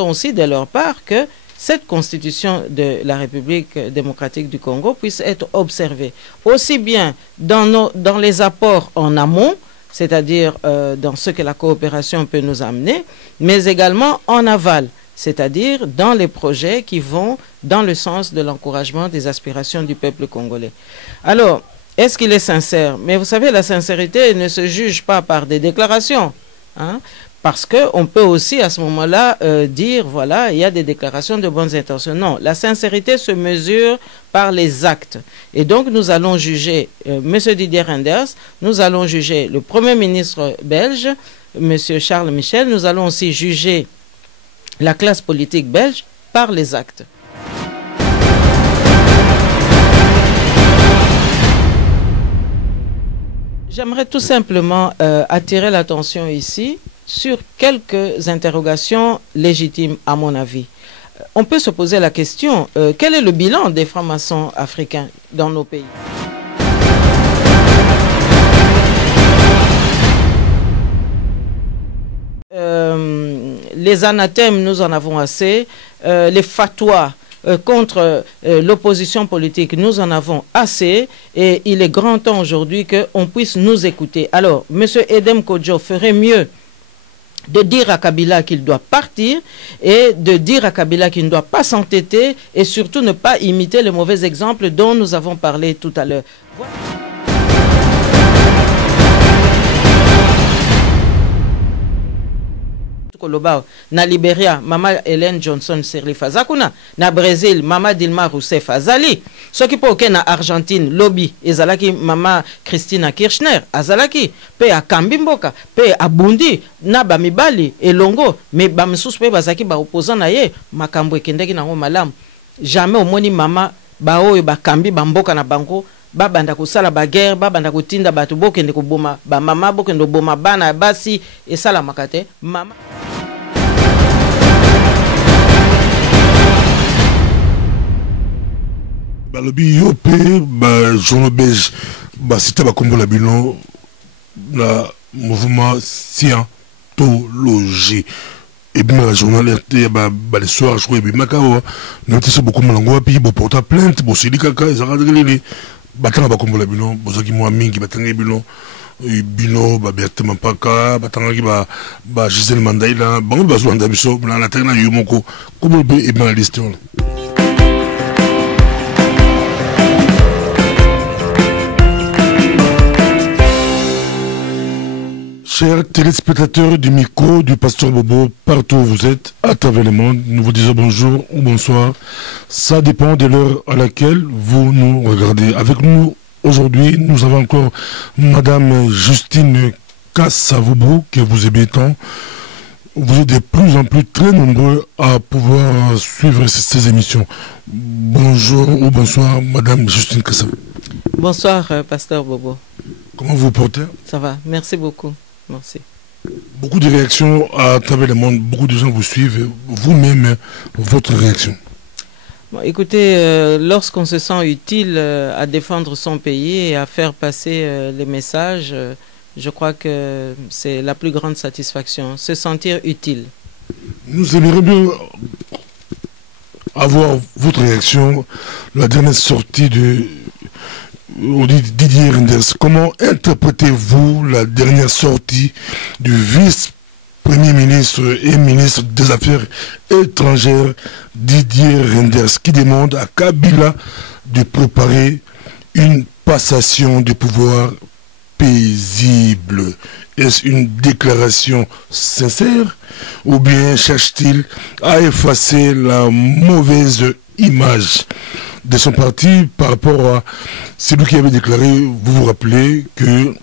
attendons aussi de leur part que cette constitution de la République démocratique du Congo puisse être observée, aussi bien dans les apports en amont, c'est-à-dire dans ce que la coopération peut nous amener, mais également en aval, c'est-à-dire dans les projets qui vont dans le sens de l'encouragement des aspirations du peuple congolais. Alors, est-ce qu'il est sincère? Mais vous savez, la sincérité ne se juge pas par des déclarations, hein? Parce qu'on peut aussi à ce moment-là dire, voilà, il y a des déclarations de bonnes intentions. Non, la sincérité se mesure par les actes. Et donc nous allons juger M. Didier Reynders, nous allons juger le Premier ministre belge, M. Charles Michel, nous allons aussi juger la classe politique belge par les actes. J'aimerais tout simplement attirer l'attention ici sur quelques interrogations légitimes à mon avis. On peut se poser la question, quel est le bilan des francs-maçons africains dans nos pays? Les anathèmes, nous en avons assez. Les fatwas contre l'opposition politique, nous en avons assez. Et il est grand temps aujourd'hui qu'on puisse nous écouter. Alors, M. Edem Kodjo ferait mieux de dire à Kabila qu'il doit partir et de dire à Kabila qu'il ne doit pas s'entêter et surtout ne pas imiter les mauvais exemples dont nous avons parlé tout à l'heure. Voilà. Na Libéria, Mama Hélène Johnson Sirleaf Azakuna, na Brésil, Mama Dilma Rousseff Azali, ce qui peut na Argentine, Lobby, Ezalaki, Mama Christina Kirchner, Azalaki, pe a Kambimboka, pe a Bundi, na Bamibali, Elongo, mais Bamsus pe Bazaki ba opposant na ye, Makambo Kendeki na Malam, jamais au moni Mama, Bao, Bakambi, Bamboka na Bango, babanda kusala baguerre babanda kutinda batu bokende kuboma ba mama bokende boma bana basi esala makate mama. Balobi yopé ba journal belge ba cité ba kombo la bino la mouvement scientologie et bien la journaliste ba les soirs je crois bien makao notice beaucoup malango puis bo porta plainte bo silika ka ezakadrelele batanga bakombo la bino bozaki mwa mingi batanga bino bino ba Berthe Mampaka batanga ki ba Gisèle Mandaïla bango bazwanda biso na la tena yumoko comme be et bien liste. Chers téléspectateurs du micro du Pasteur Bobo, partout où vous êtes, à travers le monde, nous vous disons bonjour ou bonsoir. Ça dépend de l'heure à laquelle vous nous regardez. Avec nous, aujourd'hui, nous avons encore Madame Justine Kassavoubou, que vous aimez tant. Vous êtes de plus en plus très nombreux à pouvoir suivre ces émissions. Bonjour ou bonsoir, Madame Justine Kassavoubou. Bonsoir, Pasteur Bobo. Comment vous vous portez? Ça va, merci beaucoup. Merci. Beaucoup de réactions à travers le monde, beaucoup de gens vous suivent, vous-même, votre réaction. Bon, écoutez, lorsqu'on se sent utile à défendre son pays et à faire passer les messages, je crois que c'est la plus grande satisfaction, se sentir utile. Nous aimerions bien avoir votre réaction, la dernière sortie de Didier Reynders. Comment interprétez-vous la dernière sortie du vice-premier ministre et ministre des Affaires étrangères Didier Reynders qui demande à Kabila de préparer une passation de pouvoir paisible? Est-ce une déclaration sincère ou bien cherche-t-il à effacer la mauvaise image de son parti par rapport à celui qui avait déclaré, vous vous rappelez, que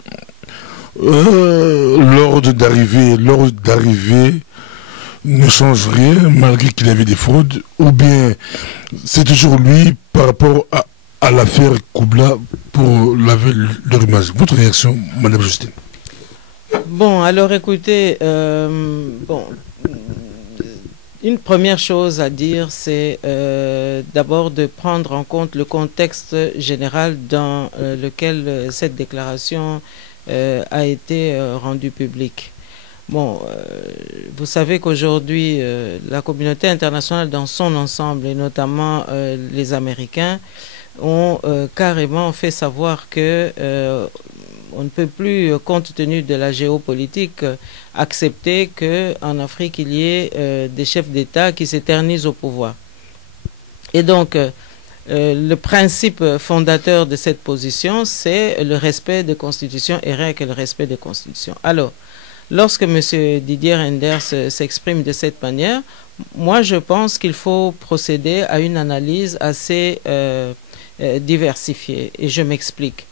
l'ordre d'arrivée ne change rien malgré qu'il avait des fraudes, ou bien c'est toujours lui par rapport à l'affaire Koubla pour laver leur image. Votre réaction, Madame Justine? Bon, alors écoutez, une première chose à dire, c'est d'abord de prendre en compte le contexte général dans lequel cette déclaration a été rendue publique. Bon, vous savez qu'aujourd'hui, la communauté internationale dans son ensemble, et notamment les Américains, ont carrément fait savoir que on ne peut plus, compte tenu de la géopolitique, accepter qu'en Afrique, il y ait des chefs d'État qui s'éternisent au pouvoir. Et donc, le principe fondateur de cette position, c'est le respect des constitutions et rien que le respect des constitutions. Alors, lorsque M. Didier Reynders s'exprime de cette manière, moi je pense qu'il faut procéder à une analyse assez diversifiée. Et je m'explique.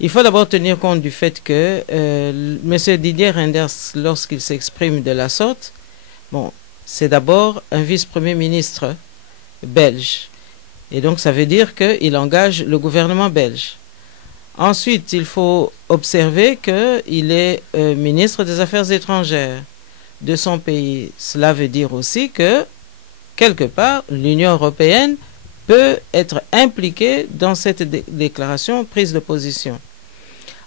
Il faut d'abord tenir compte du fait que M. Didier Reynders, lorsqu'il s'exprime de la sorte, bon, c'est d'abord un vice-premier ministre belge. Et donc ça veut dire qu'il engage le gouvernement belge. Ensuite, il faut observer qu'il est ministre des Affaires étrangères de son pays. Cela veut dire aussi que, quelque part, l'Union européenne peut être impliquée dans cette déclaration, prise de position.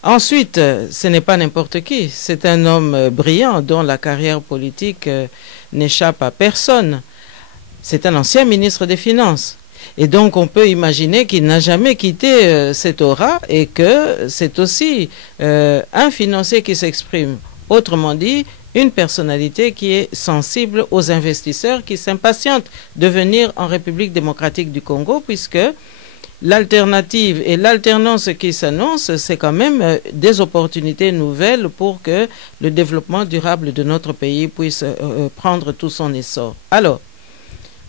Ensuite, ce n'est pas n'importe qui. C'est un homme brillant dont la carrière politique n'échappe à personne. C'est un ancien ministre des Finances. Et donc, on peut imaginer qu'il n'a jamais quitté cette aura et que c'est aussi un financier qui s'exprime. Autrement dit, une personnalité qui est sensible aux investisseurs qui s'impatientent de venir en République démocratique du Congo, puisque l'alternative et l'alternance qui s'annonce, c'est quand même des opportunités nouvelles pour que le développement durable de notre pays puisse prendre tout son essor. Alors,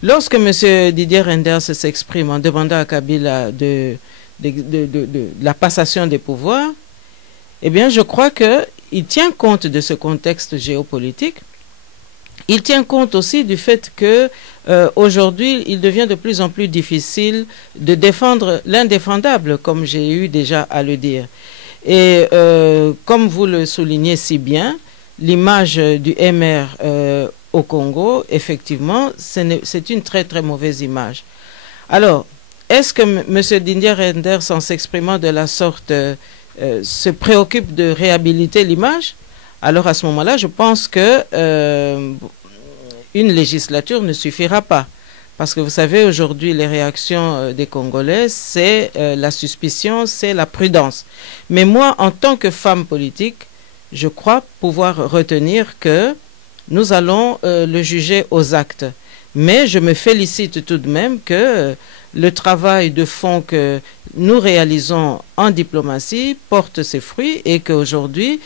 lorsque M. Didier Reynders s'exprime en demandant à Kabila de la passation des pouvoirs, eh bien, je crois qu'il tient compte de ce contexte géopolitique. Il tient compte aussi du fait que aujourd'hui, il devient de plus en plus difficile de défendre l'indéfendable, comme j'ai eu déjà à le dire. Et comme vous le soulignez si bien, l'image du MR au Congo, effectivement, c'est une très très mauvaise image. Alors, est-ce que M. Didier Reynders, en s'exprimant de la sorte, se préoccupe de réhabiliter l'image? Alors à ce moment-là, je pense que une législature ne suffira pas. Parce que vous savez, aujourd'hui, les réactions des Congolais, c'est la suspicion, c'est la prudence. Mais moi, en tant que femme politique, je crois pouvoir retenir que nous allons le juger aux actes. Mais je me félicite tout de même que le travail de fond que nous réalisons en diplomatie porte ses fruits et qu'aujourd'hui,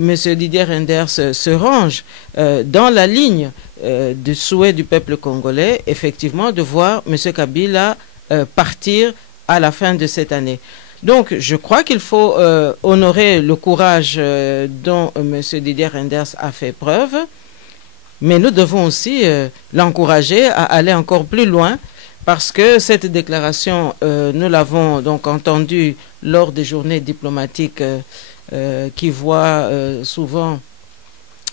M. Didier Reynders se range dans la ligne du souhait du peuple congolais, effectivement, de voir M. Kabila partir à la fin de cette année. Donc, je crois qu'il faut honorer le courage dont M. Didier Reynders a fait preuve, mais nous devons aussi l'encourager à aller encore plus loin, parce que cette déclaration, nous l'avons donc entendue lors des journées diplomatiques qui voient souvent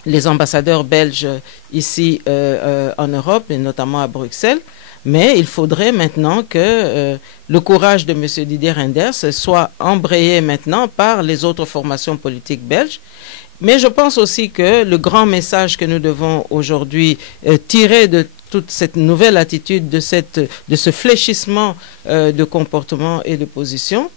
les ambassadeurs belges ici en Europe, et notamment à Bruxelles. Mais il faudrait maintenant que le courage de M. Didier Reynders soit embrayé maintenant par les autres formations politiques belges. Mais je pense aussi que le grand message que nous devons aujourd'hui tirer de toute cette nouvelle attitude, de ce fléchissement de comportement et de position,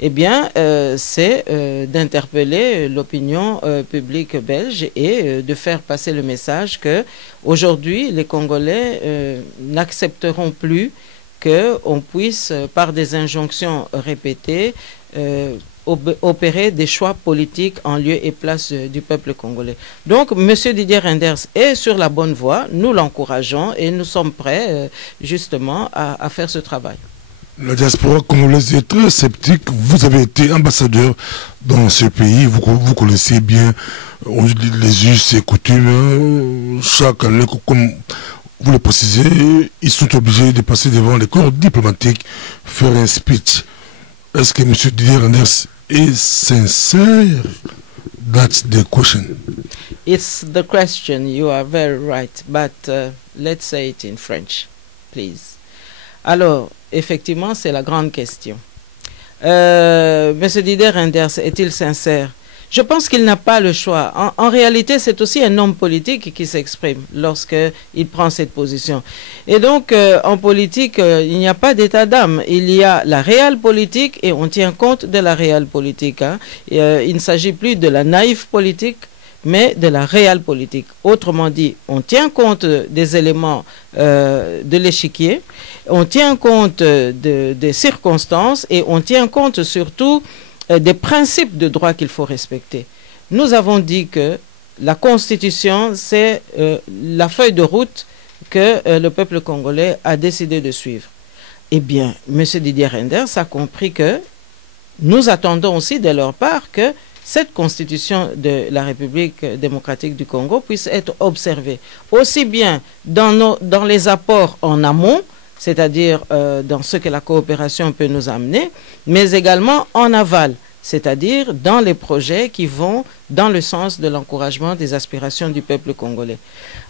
eh bien, c'est d'interpeller l'opinion publique belge et de faire passer le message que aujourd'hui, les Congolais n'accepteront plus qu'on puisse, par des injonctions répétées, opérer des choix politiques en lieu et place du peuple congolais. Donc, M. Didier Reynders est sur la bonne voie, nous l'encourageons et nous sommes prêts justement à faire ce travail. La diaspora congolaise est très sceptique. Vous avez été ambassadeur dans ce pays, vous connaissez bien les us et coutumes. Chaque année, comme vous le précisez, ils sont obligés de passer devant les corps diplomatiques, faire un speech. Est-ce que M. Didier Reynders est sincère? That's the question. It's the question, you are very right, but let's say it in French, please. Alors, effectivement, c'est la grande question. M. Didier Reynders est-il sincère? Je pense qu'il n'a pas le choix. En réalité, c'est aussi un homme politique qui s'exprime lorsqu'il prend cette position. Et donc, en politique, il n'y a pas d'état d'âme. Il y a la réelle politique et on tient compte de la réelle politique. Hein. Il ne s'agit plus de la naïve politique, mais de la réelle politique. Autrement dit, on tient compte des éléments de l'échiquier, on tient compte des circonstances et on tient compte surtout des principes de droit qu'il faut respecter. Nous avons dit que la Constitution, c'est la feuille de route que le peuple congolais a décidé de suivre. Eh bien, M. Didier Reynders a compris que nous attendons aussi de leur part que cette Constitution de la République démocratique du Congo puisse être observée, aussi bien dans les apports en amont, c'est-à-dire dans ce que la coopération peut nous amener, mais également en aval, c'est-à-dire dans les projets qui vont dans le sens de l'encouragement des aspirations du peuple congolais.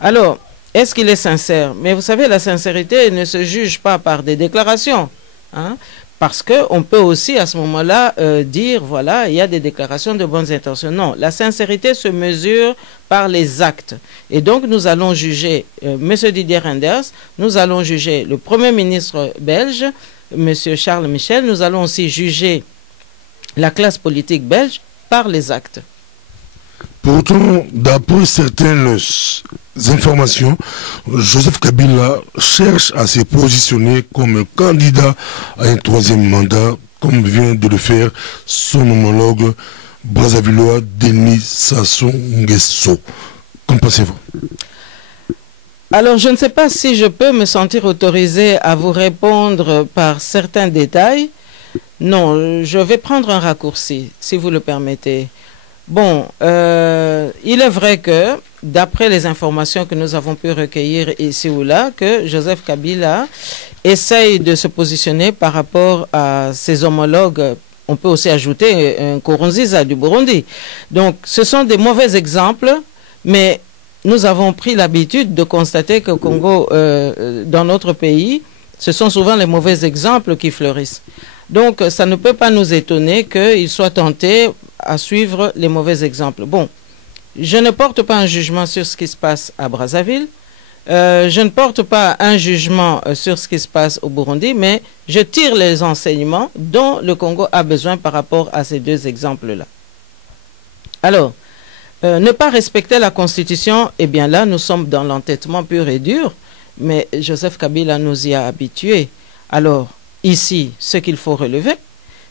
Alors, est-ce qu'il est sincère? Mais vous savez, la sincérité ne se juge pas par des déclarations, hein? Parce qu'on peut aussi à ce moment-là dire, voilà, il y a des déclarations de bonnes intentions. Non, la sincérité se mesure par les actes. Et donc nous allons juger M. Didier Reynders, nous allons juger le Premier ministre belge, M. Charles Michel, nous allons aussi juger la classe politique belge par les actes. Pourtant, d'après certaines informations, Joseph Kabila cherche à se positionner comme candidat à un troisième mandat, comme vient de le faire son homologue brazzavillois Denis Sassou Nguesso. Qu'en pensez-vous? Alors, je ne sais pas si je peux me sentir autorisé à vous répondre par certains détails. Non, je vais prendre un raccourci, si vous le permettez. Bon, il est vrai que, d'après les informations que nous avons pu recueillir ici ou là, que Joseph Kabila essaye de se positionner par rapport à ses homologues. On peut aussi ajouter un Nkurunziza du Burundi. Donc, ce sont des mauvais exemples, mais nous avons pris l'habitude de constater qu'au Congo, dans notre pays, ce sont souvent les mauvais exemples qui fleurissent. Donc, ça ne peut pas nous étonner qu'il soit tenté à suivre les mauvais exemples. Bon, je ne porte pas un jugement sur ce qui se passe à Brazzaville. Je ne porte pas un jugement sur ce qui se passe au Burundi, mais je tire les enseignements dont le Congo a besoin par rapport à ces deux exemples-là. Alors, ne pas respecter la Constitution, eh bien là, nous sommes dans l'entêtement pur et dur, mais Joseph Kabila nous y a habitués. Alors, ici, ce qu'il faut relever,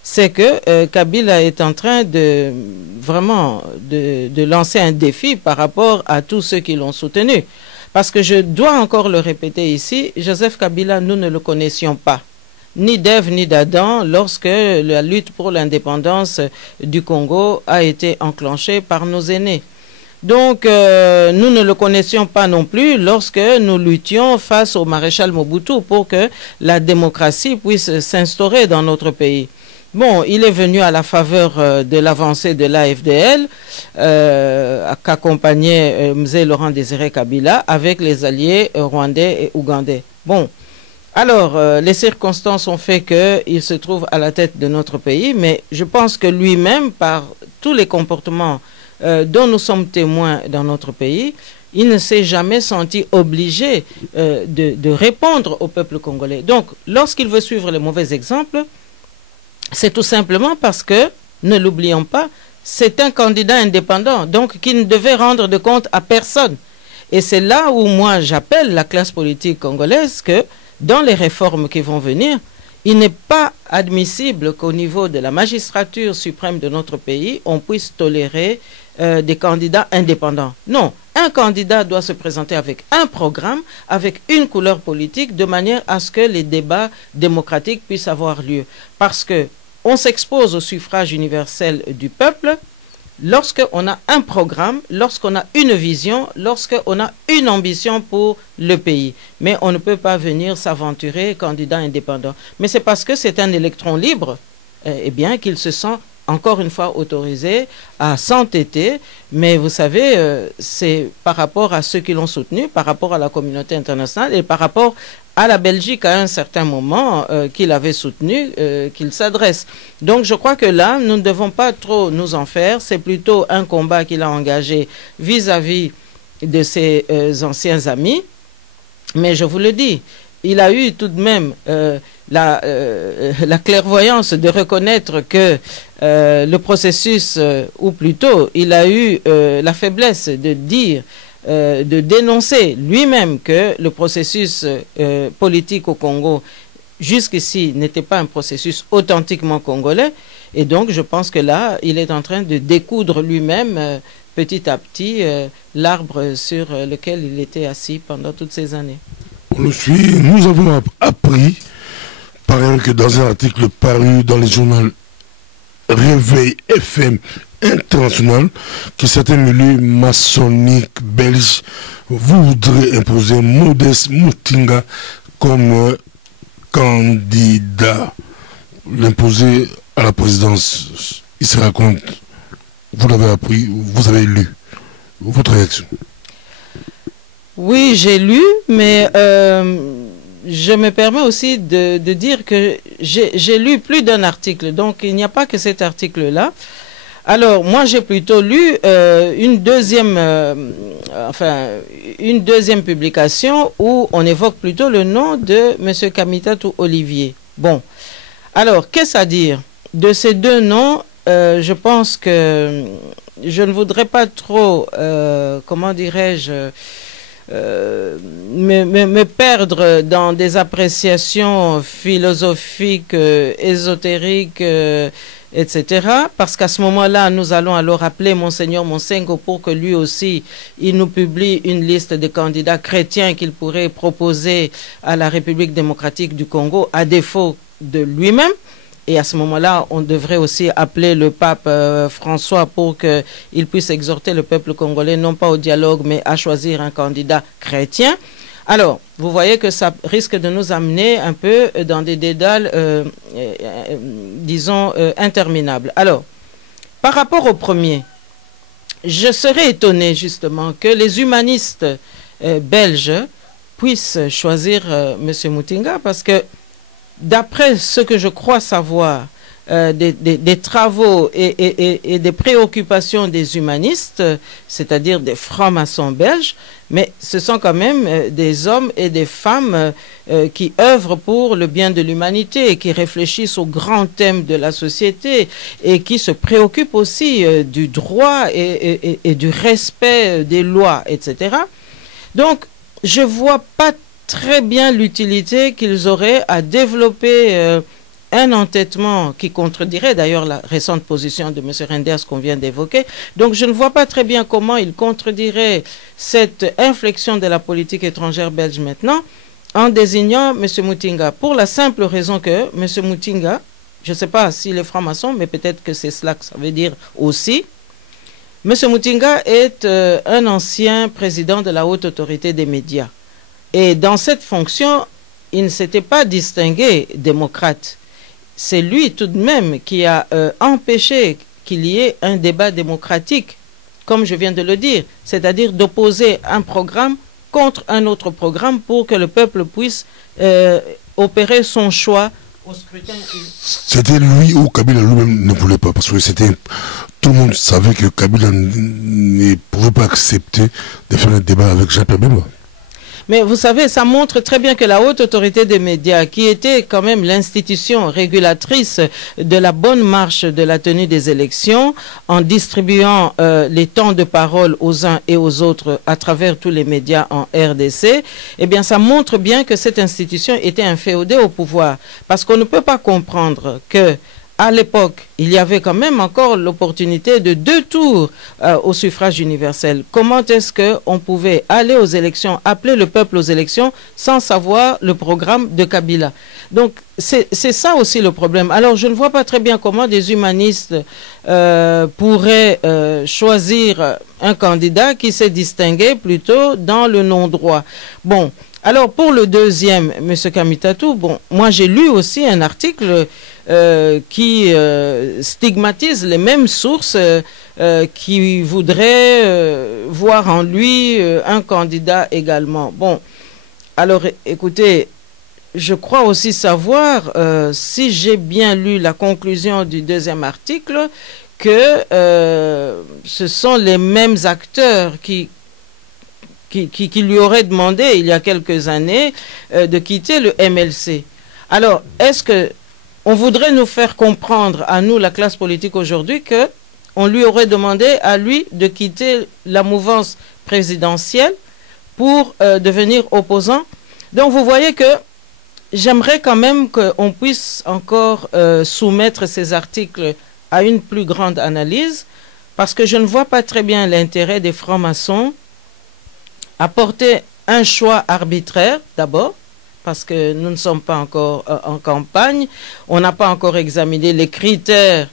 c'est que Kabila est en train de vraiment de lancer un défi par rapport à tous ceux qui l'ont soutenu. Parce que je dois encore le répéter ici, Joseph Kabila, nous ne le connaissions pas, ni d'Ève ni d'Adam, lorsque la lutte pour l'indépendance du Congo a été enclenchée par nos aînés. Donc, nous ne le connaissions pas non plus lorsque nous luttions face au maréchal Mobutu pour que la démocratie puisse s'instaurer dans notre pays. Bon, il est venu à la faveur de l'avancée de l'AFDL, qu'accompagnait M. Laurent Désiré Kabila avec les alliés rwandais et ougandais. Bon, alors, les circonstances ont fait qu'il se trouve à la tête de notre pays, mais je pense que lui-même, par tous les comportements dont nous sommes témoins dans notre pays, il ne s'est jamais senti obligé de répondre au peuple congolais. Donc, lorsqu'il veut suivre les mauvais exemples, c'est tout simplement parce que, ne l'oublions pas, c'est un candidat indépendant, donc qui ne devait rendre de compte à personne. Et c'est là où moi j'appelle la classe politique congolaise que, dans les réformes qui vont venir, il n'est pas admissible qu'au niveau de la magistrature suprême de notre pays, on puisse tolérer des candidats indépendants. Non, un candidat doit se présenter avec un programme, avec une couleur politique, de manière à ce que les débats démocratiques puissent avoir lieu. Parce que on s'expose au suffrage universel du peuple lorsqu'on a un programme, lorsqu'on a une vision, lorsqu'on a une ambition pour le pays. Mais on ne peut pas venir s'aventurer candidat indépendant. Mais c'est parce que c'est un électron libre, eh bien, qu'il se sent encore une fois autorisé à s'entêter, mais vous savez, c'est par rapport à ceux qui l'ont soutenu, par rapport à la communauté internationale et par rapport à la Belgique à un certain moment qu'il avait soutenu, qu'il s'adresse. Donc je crois que là, nous ne devons pas trop nous en faire. C'est plutôt un combat qu'il a engagé vis-à-vis de ses anciens amis. Mais je vous le dis, il a eu tout de même la clairvoyance de reconnaître que le processus, ou plutôt, il a eu la faiblesse de dire, de dénoncer lui-même que le processus politique au Congo jusqu'ici n'était pas un processus authentiquement congolais. Et donc, je pense que là, il est en train de découdre lui-même petit à petit l'arbre sur lequel il était assis pendant toutes ces années. Nous avons appris, par exemple, que dans un article paru dans les journaux Réveil FM International, que certains milieux maçonniques belges voudraient imposer Modeste Mutinga comme candidat, l'imposer à la présidence. Il se raconte, vous l'avez appris, vous avez lu. Votre réaction? Oui, j'ai lu, mais je me permets aussi de dire que j'ai lu plus d'un article, donc il n'y a pas que cet article-là. Alors, moi, j'ai plutôt lu une deuxième publication où on évoque plutôt le nom de M. Kamitatou Olivier. Bon, alors, qu'est-ce à dire? De ces deux noms, je pense que je ne voudrais pas trop, comment dirais-je, me perdre dans des appréciations philosophiques, ésotériques, etc. Parce qu'à ce moment-là, nous allons alors appeler Monseigneur Monsengo pour que lui aussi, il nous publie une liste de candidats chrétiens qu'il pourrait proposer à la République démocratique du Congo, à défaut de lui-même. Et à ce moment-là, on devrait aussi appeler le pape François pour qu'il puisse exhorter le peuple congolais, non pas au dialogue, mais à choisir un candidat chrétien. Alors, vous voyez que ça risque de nous amener un peu dans des dédales, disons, interminables. Alors, par rapport au premier, je serais étonné justement que les humanistes belges puissent choisir M. Mutinga, parce que d'après ce que je crois savoir des travaux et des préoccupations des humanistes, c'est-à-dire des francs-maçons belges, mais ce sont quand même des hommes et des femmes qui œuvrent pour le bien de l'humanité et qui réfléchissent aux grands thèmes de la société et qui se préoccupent aussi du droit et du respect des lois, etc. Donc, je ne vois pas très bien l'utilité qu'ils auraient à développer un entêtement qui contredirait d'ailleurs la récente position de M. Renders qu'on vient d'évoquer. Donc je ne vois pas très bien comment il contredirait cette inflexion de la politique étrangère belge maintenant en désignant M. Mutinga, pour la simple raison que M. Mutinga, je ne sais pas s'il est franc-maçon, mais peut-être que c'est cela que ça veut dire aussi. M. Mutinga est un ancien président de la haute autorité des médias. Et dans cette fonction, il ne s'était pas distingué démocrate. C'est lui tout de même qui a empêché qu'il y ait un débat démocratique, comme je viens de le dire, c'est-à-dire d'opposer un programme contre un autre programme pour que le peuple puisse opérer son choix au scrutin. C'était lui ou Kabila lui-même ne voulait pas, parce que tout le monde savait que Kabila ne pouvait pas accepter de faire un débat avec Jean-Pierre Bemba. Mais vous savez, ça montre très bien que la haute autorité des médias, qui était quand même l'institution régulatrice de la bonne marche de la tenue des élections, en distribuant les temps de parole aux uns et aux autres à travers tous les médias en RDC, eh bien ça montre bien que cette institution était inféodée au pouvoir. Parce qu'on ne peut pas comprendre que à l'époque, il y avait quand même encore l'opportunité de 2 tours au suffrage universel. Comment est-ce qu'on pouvait aller aux élections, appeler le peuple aux élections sans savoir le programme de Kabila? Donc, c'est ça aussi le problème. Alors, je ne vois pas très bien comment des humanistes pourraient choisir un candidat qui s'est distingué plutôt dans le non-droit. Bon, alors pour le deuxième, M. Kamitatou, bon, moi j'ai lu aussi un article qui stigmatise les mêmes sources qui voudraient voir en lui un candidat également. Bon, alors écoutez, je crois aussi savoir, si j'ai bien lu la conclusion du deuxième article, que ce sont les mêmes acteurs qui lui auraient demandé il y a quelques années de quitter le MLC. Alors, est-ce que on voudrait nous faire comprendre, à nous, la classe politique aujourd'hui, que on lui aurait demandé à lui de quitter la mouvance présidentielle pour devenir opposant? Donc, vous voyez que j'aimerais quand même qu'on puisse encore soumettre ces articles à une plus grande analyse, parce que je ne vois pas très bien l'intérêt des francs-maçons à porter un choix arbitraire, d'abord, parce que nous ne sommes pas encore en campagne, on n'a pas encore examiné les critères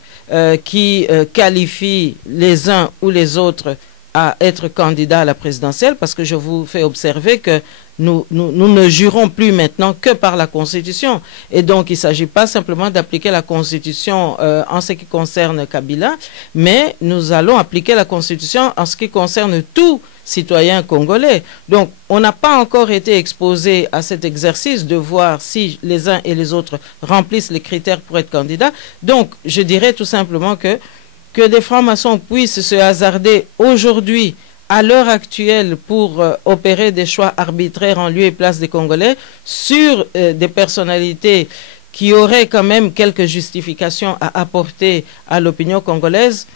qui qualifient les uns ou les autres à être candidats à la présidentielle, parce que je vous fais observer que nous ne jurons plus maintenant que par la Constitution. Et donc, il ne s'agit pas simplement d'appliquer la Constitution en ce qui concerne Kabila, mais nous allons appliquer la Constitution en ce qui concerne tout citoyen congolais. Donc, on n'a pas encore été exposé à cet exercice de voir si les uns et les autres remplissent les critères pour être candidats. Donc, je dirais tout simplement que des francs-maçons puissent se hasarder aujourd'hui, à l'heure actuelle, pour opérer des choix arbitraires en lieu et place des Congolais sur des personnalités qui auraient quand même quelques justifications à apporter à l'opinion congolaise,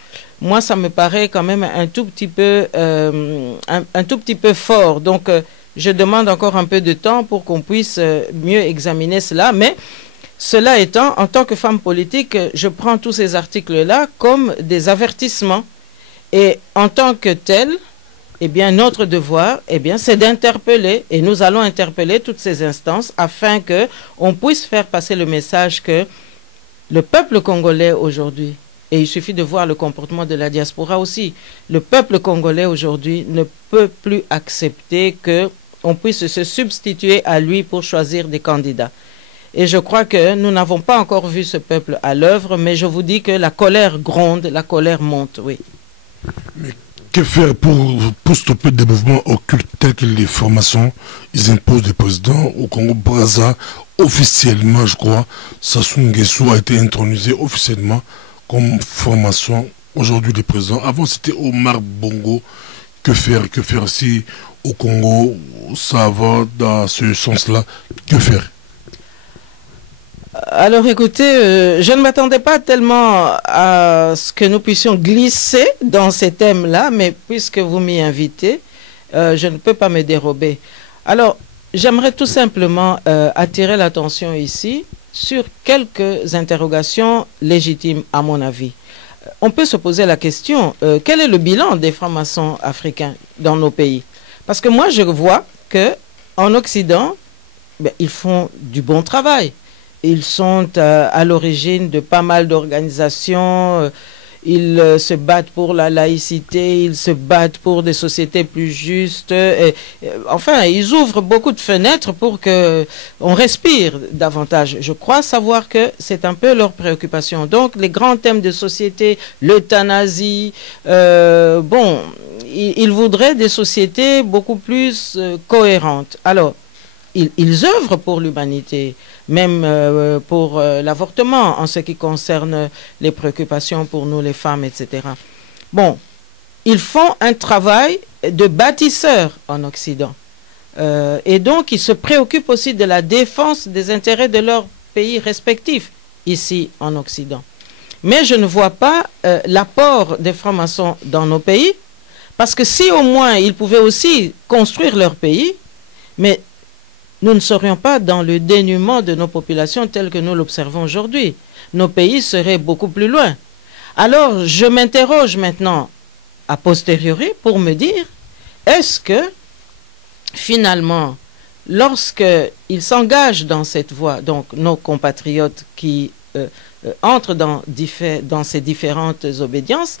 moi, ça me paraît quand même un tout petit peu fort. Donc, je demande encore un peu de temps pour qu'on puisse mieux examiner cela. Mais cela étant, en tant que femme politique, je prends tous ces articles-là comme des avertissements. Et en tant que tel, eh bien, notre devoir, eh bien, c'est d'interpeller, et nous allons interpeller toutes ces instances afin qu'on puisse faire passer le message que le peuple congolais aujourd'hui, et il suffit de voir le comportement de la diaspora aussi, le peuple congolais aujourd'hui ne peut plus accepter qu'on puisse se substituer à lui pour choisir des candidats. Et je crois que nous n'avons pas encore vu ce peuple à l'œuvre, mais je vous dis que la colère gronde, la colère monte, oui. Mais que faire pour stopper des mouvements occultes tels que les francs-maçons? Ils imposent des présidents au Congo-Brazza. Officiellement, je crois, Sassou Nguesso a été intronisé officiellement comme franc-maçon. Aujourd'hui, les présidents. Avant, c'était Omar Bongo. Que faire si au Congo, ça va dans ce sens-là? Que faire? Alors écoutez, je ne m'attendais pas tellement à ce que nous puissions glisser dans ces thèmes-là, mais puisque vous m'y invitez, je ne peux pas me dérober. Alors, j'aimerais tout simplement attirer l'attention ici sur quelques interrogations légitimes à mon avis. On peut se poser la question, quel est le bilan des francs-maçons africains dans nos pays? Parce que moi, je vois qu'en Occident, ils font du bon travail. Ils sont à l'origine de pas mal d'organisations, ils se battent pour la laïcité, ils se battent pour des sociétés plus justes. Enfin, ils ouvrent beaucoup de fenêtres pour qu'on respire davantage. Je crois savoir que c'est un peu leur préoccupation. Donc, les grands thèmes de société, l'euthanasie, ils voudraient des sociétés beaucoup plus cohérentes. Alors, ils œuvrent pour l'humanité, même pour l'avortement, en ce qui concerne les préoccupations pour nous, les femmes, etc. Bon, ils font un travail de bâtisseurs en Occident. Et donc, ils se préoccupent aussi de la défense des intérêts de leurs pays respectifs, ici en Occident. Mais je ne vois pas l'apport des francs-maçons dans nos pays, parce que si au moins ils pouvaient aussi construire leur pays, mais nous ne serions pas dans le dénuement de nos populations tel que nous l'observons aujourd'hui. Nos pays seraient beaucoup plus loin. Alors, je m'interroge maintenant a posteriori pour me dire, est-ce que, finalement, lorsqu'ils s'engagent dans cette voie, donc nos compatriotes qui entrent dans ces différentes obédiences,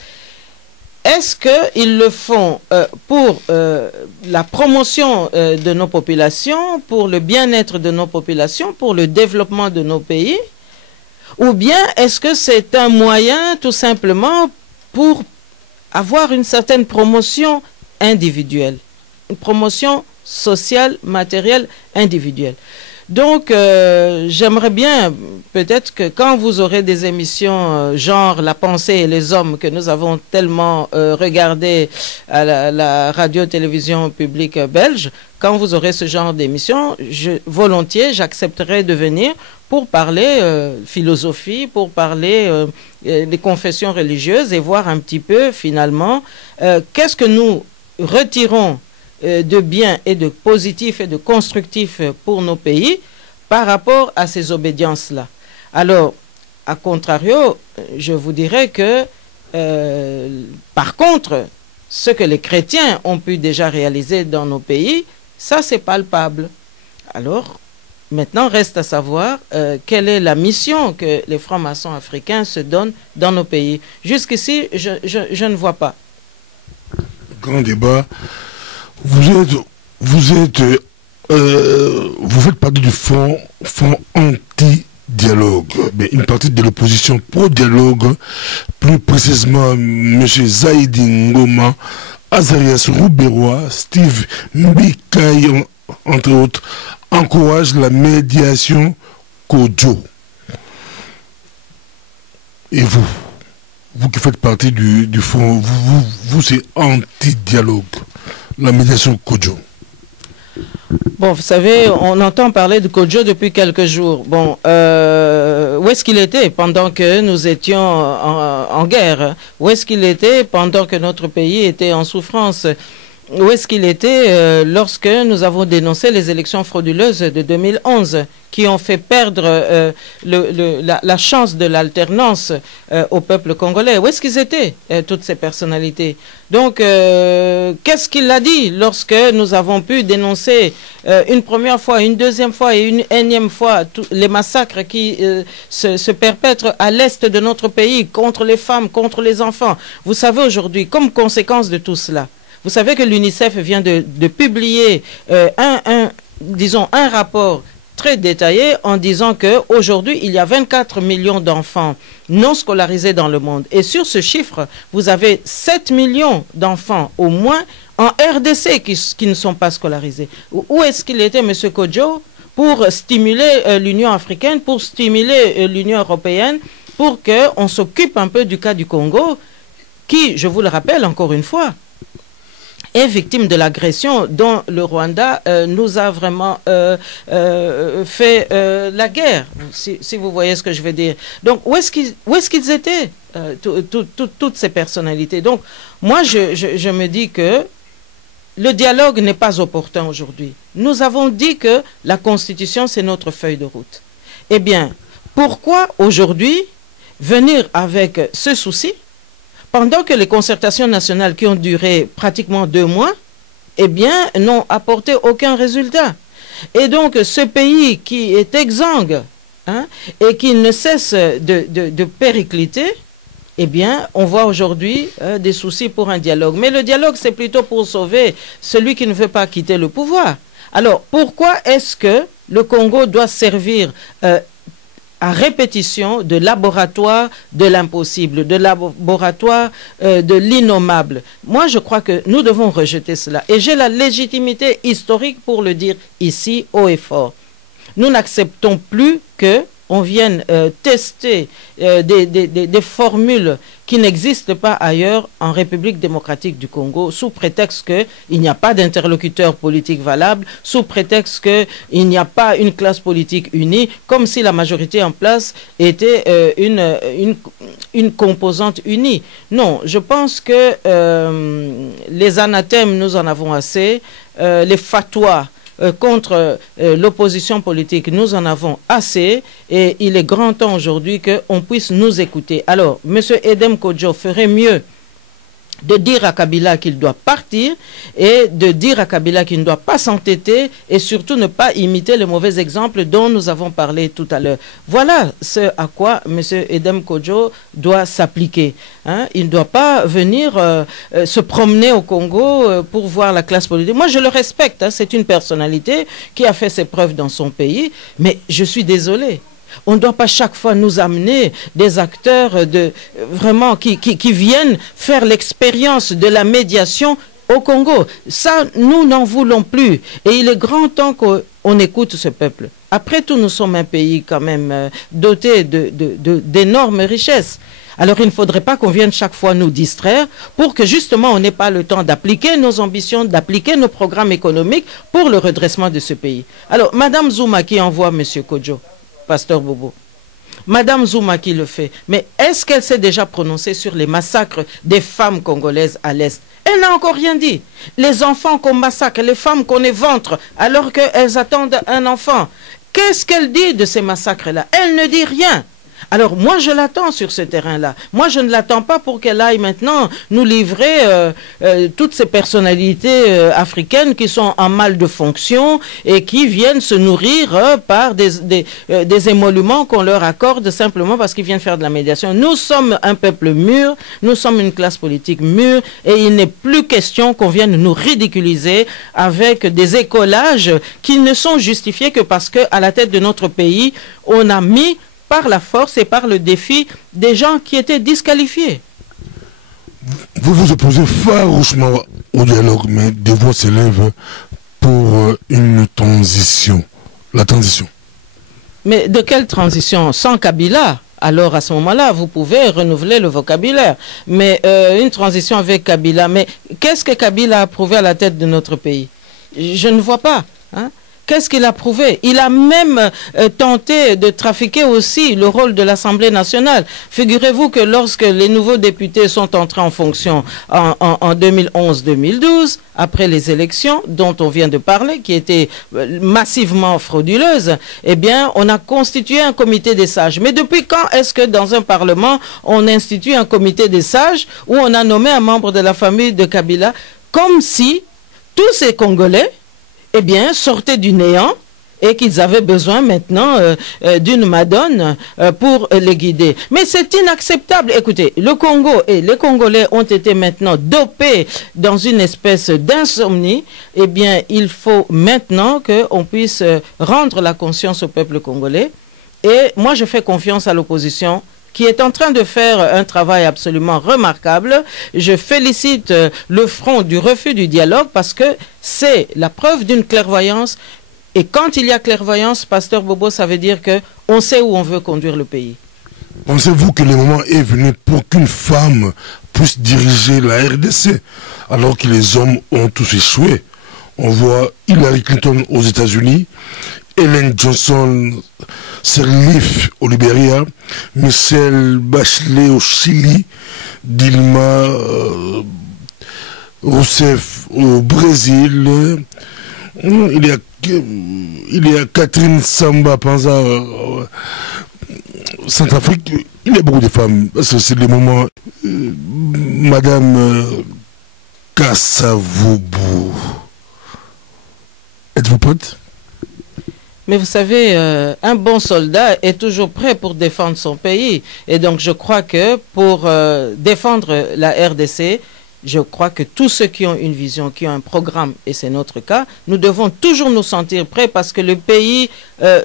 est-ce qu'ils le font pour la promotion de nos populations, pour le bien-être de nos populations, pour le développement de nos pays? Ou bien est-ce que c'est un moyen tout simplement pour avoir une certaine promotion individuelle, une promotion sociale, matérielle, individuelle? Donc, j'aimerais bien, peut-être que quand vous aurez des émissions genre La pensée et les hommes que nous avons tellement regardé à la radio-télévision publique belge, quand vous aurez ce genre d'émission, volontiers, j'accepterai de venir pour parler philosophie, pour parler des confessions religieuses et voir un petit peu, finalement, qu'est-ce que nous retirons de bien et de positif et de constructif pour nos pays par rapport à ces obédiences-là. Alors, à contrario, je vous dirais que, par contre, ce que les chrétiens ont pu déjà réaliser dans nos pays, ça c'est palpable. Alors, maintenant reste à savoir quelle est la mission que les francs-maçons africains se donnent dans nos pays. Jusqu'ici, je ne vois pas. Grand débat. Vous faites partie du front anti-dialogue, mais une partie de l'opposition pro-dialogue, plus précisément M. Zaïdi Ngoma, Azarias Rouberois, Steve Mbikaï, entre autres, encourage la médiation Kodjo. Et vous qui faites partie du front, vous c'est anti-dialogue, la médiation Kodjo. Bon, vous savez, on entend parler de Kodjo depuis quelques jours. Bon, où est-ce qu'il était pendant que nous étions en guerre? Où est-ce qu'il était pendant que notre pays était en souffrance? Où est-ce qu'il était lorsque nous avons dénoncé les élections frauduleuses de 2011 qui ont fait perdre la chance de l'alternance au peuple congolais? Où est-ce qu'ils étaient, toutes ces personnalités? Donc, qu'est-ce qu'il a dit lorsque nous avons pu dénoncer une première fois, une deuxième fois et une énième fois les massacres qui se perpètrent à l'est de notre pays contre les femmes, contre les enfants? Vous savez aujourd'hui, comme conséquence de tout cela, vous savez que l'UNICEF vient de publier disons un rapport très détaillé en disant qu'aujourd'hui, il y a 24 millions d'enfants non scolarisés dans le monde. Et sur ce chiffre, vous avez 7 millions d'enfants au moins en RDC qui ne sont pas scolarisés. Où est-ce qu'il était, M. Kodjo, pour stimuler l'Union africaine, pour stimuler l'Union européenne, pour qu'on s'occupe un peu du cas du Congo, qui, je vous le rappelle encore une fois, est victime de l'agression dont le Rwanda nous a vraiment fait la guerre, si vous voyez ce que je veux dire. Donc, où est-ce qu'ils étaient, toutes ces personnalités? Donc, moi, je me dis que le dialogue n'est pas opportun aujourd'hui. Nous avons dit que la Constitution, c'est notre feuille de route. Eh bien, pourquoi aujourd'hui venir avec ce souci pendant que les concertations nationales qui ont duré pratiquement 2 mois, eh bien, n'ont apporté aucun résultat? Et donc, ce pays qui est exsangue et qui ne cesse de péricliter, eh bien, on voit aujourd'hui des soucis pour un dialogue. Mais le dialogue, c'est plutôt pour sauver celui qui ne veut pas quitter le pouvoir. Alors, pourquoi est-ce que le Congo doit servir à répétition de laboratoire de l'impossible, de laboratoire de l'innommable? Moi, je crois que nous devons rejeter cela. Et j'ai la légitimité historique pour le dire ici, haut et fort. Nous n'acceptons plus qu'on vienne tester des formules qui n'existent pas ailleurs en République démocratique du Congo, sous prétexte qu'il n'y a pas d'interlocuteur politique valable, sous prétexte qu'il n'y a pas une classe politique unie, comme si la majorité en place était une composante unie. Non, je pense que les anathèmes, nous en avons assez, les fatwas contre l'opposition politique, nous en avons assez, et il est grand temps aujourd'hui qu'on puisse nous écouter. Alors, M. Edem Kodjo ferait mieux de dire à Kabila qu'il doit partir et de dire à Kabila qu'il ne doit pas s'entêter et surtout ne pas imiter les mauvais exemples dont nous avons parlé tout à l'heure. Voilà ce à quoi M. Edem Kodjo doit s'appliquer. Il ne doit pas venir se promener au Congo pour voir la classe politique. Moi, je le respecte. C'est une personnalité qui a fait ses preuves dans son pays, mais je suis désolé. On ne doit pas chaque fois nous amener des acteurs vraiment qui viennent faire l'expérience de la médiation au Congo. Ça, nous n'en voulons plus. Et il est grand temps qu'on on écoute ce peuple. Après tout, nous sommes un pays quand même doté d'énormes richesses. Alors il ne faudrait pas qu'on vienne chaque fois nous distraire pour que justement on n'ait pas le temps d'appliquer nos ambitions, d'appliquer nos programmes économiques pour le redressement de ce pays. Alors, Madame Zouma qui envoie M. Kodjo, Pasteur Bobo, Madame Zouma qui le fait, mais est-ce qu'elle s'est déjà prononcée sur les massacres des femmes congolaises à l'Est? Elle n'a encore rien dit. Les enfants qu'on massacre, les femmes qu'on éventre alors qu'elles attendent un enfant. Qu'est-ce qu'elle dit de ces massacres-là? Elle ne dit rien. Alors moi je l'attends sur ce terrain-là. Moi je ne l'attends pas pour qu'elle aille maintenant nous livrer toutes ces personnalités africaines qui sont en mal de fonction et qui viennent se nourrir par des émoluments qu'on leur accorde simplement parce qu'ils viennent faire de la médiation. Nous sommes un peuple mûr, nous sommes une classe politique mûre et il n'est plus question qu'on vienne nous ridiculiser avec des écolages qui ne sont justifiés que parce qu'à la tête de notre pays, on a mis par la force et par le défi des gens qui étaient disqualifiés. Vous vous opposez farouchement au dialogue, mais des voix s'élèvent pour une transition. La transition. Mais de quelle transition? Sans Kabila? Alors à ce moment-là, vous pouvez renouveler le vocabulaire. Mais une transition avec Kabila, mais qu'est-ce que Kabila a prouvé à la tête de notre pays? Je ne vois pas. Hein? Qu'est-ce qu'il a prouvé? Il a même tenté de trafiquer aussi le rôle de l'Assemblée nationale. Figurez-vous que lorsque les nouveaux députés sont entrés en fonction en 2011-2012, après les élections dont on vient de parler, qui étaient massivement frauduleuses, eh bien, on a constitué un comité des sages. Mais depuis quand est-ce que dans un parlement, on institue un comité des sages où on a nommé un membre de la famille de Kabila, comme si tous ces Congolais eh bien, sortaient du néant et qu'ils avaient besoin maintenant d'une madone pour les guider. Mais c'est inacceptable. Écoutez, le Congo et les Congolais ont été maintenant dopés dans une espèce d'insomnie. Eh bien, il faut maintenant qu'on puisse rendre la conscience au peuple congolais. Et moi, je fais confiance à l'opposition qui est en train de faire un travail absolument remarquable. Je félicite le front du refus du dialogue parce que c'est la preuve d'une clairvoyance. Et quand il y a clairvoyance, Pasteur Bobo, ça veut dire qu'on sait où on veut conduire le pays. Pensez-vous que le moment est venu pour qu'une femme puisse diriger la RDC alors que les hommes ont tous échoué? On voit Hillary Clinton aux États-Unis, Ellen Johnson Sirleaf au Libéria, Michelle Bachelet au Chili, Dilma Rousseff au Brésil, il y a Catherine Samba Panza Centrafrique. Il y a beaucoup de femmes. C'est le moment. Madame Kassavoubou, êtes-vous prête? Mais vous savez, un bon soldat est toujours prêt pour défendre son pays. Et donc je crois que pour défendre la RDC, je crois que tous ceux qui ont une vision, qui ont un programme, et c'est notre cas, nous devons toujours nous sentir prêts parce que le pays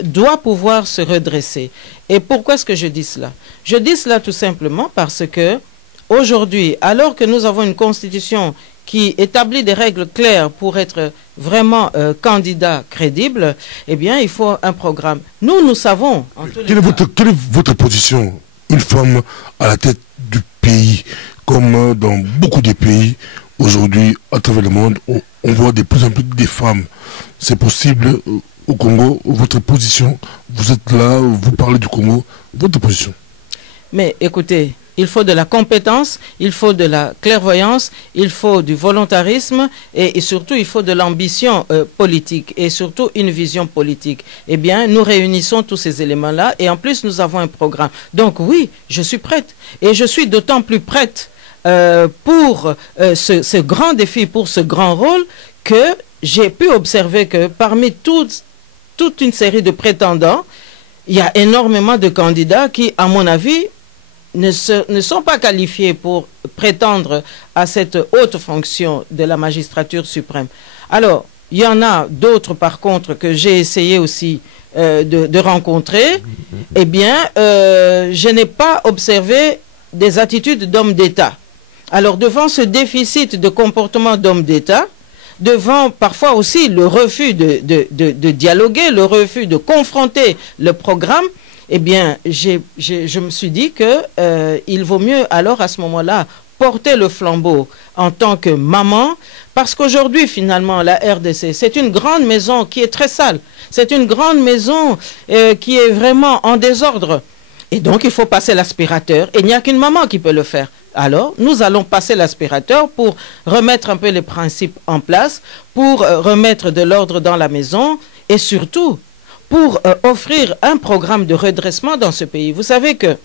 doit pouvoir se redresser. Et pourquoi est-ce que je dis cela? Je dis cela tout simplement parce que aujourd'hui, alors que nous avons une constitution qui établit des règles claires pour être vraiment candidat crédible, eh bien, il faut un programme. Nous savons... Quelle est votre position? Une femme à la tête du pays, comme dans beaucoup de pays, aujourd'hui, à travers le monde, on voit de plus en plus des femmes. C'est possible au Congo? Votre position, vous êtes là, vous parlez du Congo, votre position? Mais écoutez, il faut de la compétence, il faut de la clairvoyance, il faut du volontarisme et surtout il faut de l'ambition politique et surtout une vision politique. Eh bien, nous réunissons tous ces éléments-là et en plus nous avons un programme. Donc oui, je suis prête et je suis d'autant plus prête pour ce grand défi, pour ce grand rôle que j'ai pu observer que parmi toute une série de prétendants, il y a énormément de candidats qui, à mon avis, ne sont pas qualifiés pour prétendre à cette haute fonction de la magistrature suprême. Alors, il y en a d'autres, par contre, que j'ai essayé aussi de rencontrer. Eh bien, je n'ai pas observé des attitudes d'hommes d'État. Alors, devant ce déficit de comportement d'hommes d'État, devant parfois aussi le refus de dialoguer, le refus de confronter le programme, eh bien, je me suis dit que il vaut mieux alors à ce moment-là porter le flambeau en tant que maman, parce qu'aujourd'hui, finalement, la RDC, c'est une grande maison qui est très sale. C'est une grande maison qui est vraiment en désordre. Et donc, il faut passer l'aspirateur. Et il n'y a qu'une maman qui peut le faire. Alors, nous allons passer l'aspirateur pour remettre un peu les principes en place, pour remettre de l'ordre dans la maison et surtout pour offrir un programme de redressement dans ce pays. Vous savez que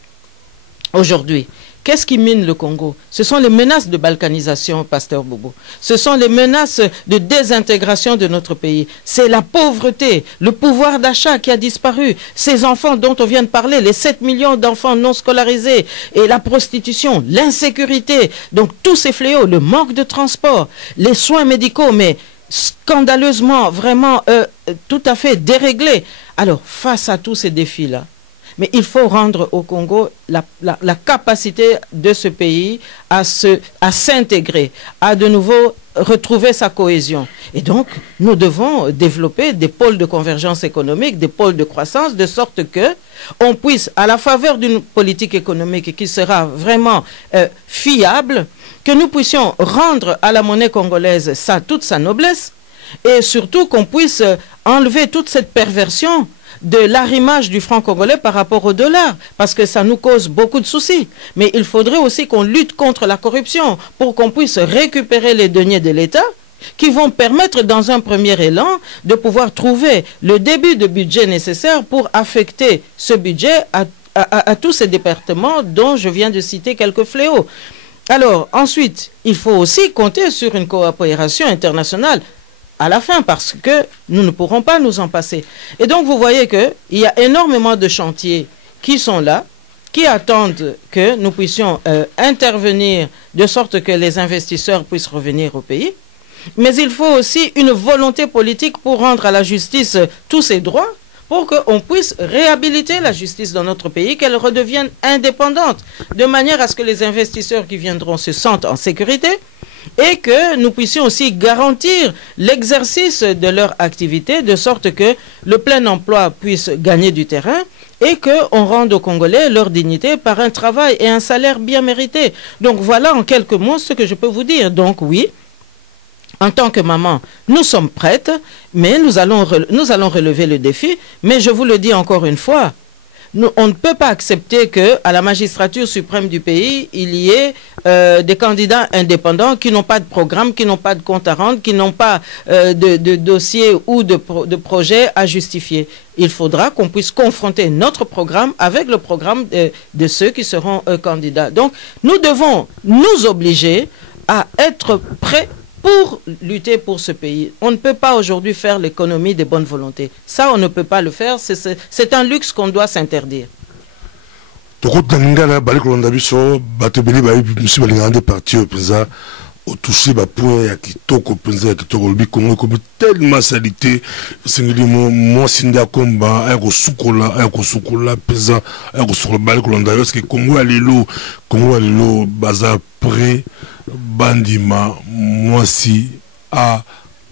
aujourd'hui, qu'est-ce qui mine le Congo? Ce sont les menaces de balkanisation, Pasteur Bobo. Ce sont les menaces de désintégration de notre pays. C'est la pauvreté, le pouvoir d'achat qui a disparu. Ces enfants dont on vient de parler, les 7 millions d'enfants non scolarisés, et la prostitution, l'insécurité. Donc tous ces fléaux, le manque de transport, les soins médicaux, mais scandaleusement, vraiment tout à fait déréglés. Alors, face à tous ces défis-là, mais il faut rendre au Congo la capacité de ce pays à s'intégrer, à de nouveau retrouver sa cohésion. Et donc, nous devons développer des pôles de convergence économique, des pôles de croissance, de sorte que on puisse, à la faveur d'une politique économique qui sera vraiment fiable, que nous puissions rendre à la monnaie congolaise toute sa noblesse, et surtout qu'on puisse enlever toute cette perversion de l'arrimage du franc congolais par rapport au dollar, parce que ça nous cause beaucoup de soucis. Mais il faudrait aussi qu'on lutte contre la corruption pour qu'on puisse récupérer les deniers de l'État qui vont permettre dans un premier élan de pouvoir trouver le début de budget nécessaire pour affecter ce budget à tous ces départements dont je viens de citer quelques fléaux. Alors ensuite, il faut aussi compter sur une coopération internationale à la fin, parce que nous ne pourrons pas nous en passer. Et donc, vous voyez qu'il y a énormément de chantiers qui sont là, qui attendent que nous puissions intervenir de sorte que les investisseurs puissent revenir au pays. Mais il faut aussi une volonté politique pour rendre à la justice tous ses droits, pour qu'on puisse réhabiliter la justice dans notre pays, qu'elle redevienne indépendante, de manière à ce que les investisseurs qui viendront se sentent en sécurité, et que nous puissions aussi garantir l'exercice de leur activité de sorte que le plein emploi puisse gagner du terrain et qu'on rende aux Congolais leur dignité par un travail et un salaire bien mérité. Donc voilà en quelques mots ce que je peux vous dire. Donc oui, en tant que maman, nous sommes prêtes, mais nous allons relever le défi. Mais je vous le dis encore une fois, on ne peut pas accepter qu'à la magistrature suprême du pays, il y ait des candidats indépendants qui n'ont pas de programme, qui n'ont pas de compte à rendre, qui n'ont pas de dossier ou de projet à justifier. Il faudra qu'on puisse confronter notre programme avec le programme de ceux qui seront candidats. Donc, nous devons nous obliger à être prêts pour lutter pour ce pays. On ne peut pas aujourd'hui faire l'économie des bonnes volontés. Ça, on ne peut pas le faire. C'est un luxe qu'on doit s'interdire. Touché ba point ya kitoko penza ya kitoko lobi Congo comme tellement salité singili mo sinda komba ayako sukola penza ayako sukola bali kolanda parce que Congo alelo baza près bandima mwasi a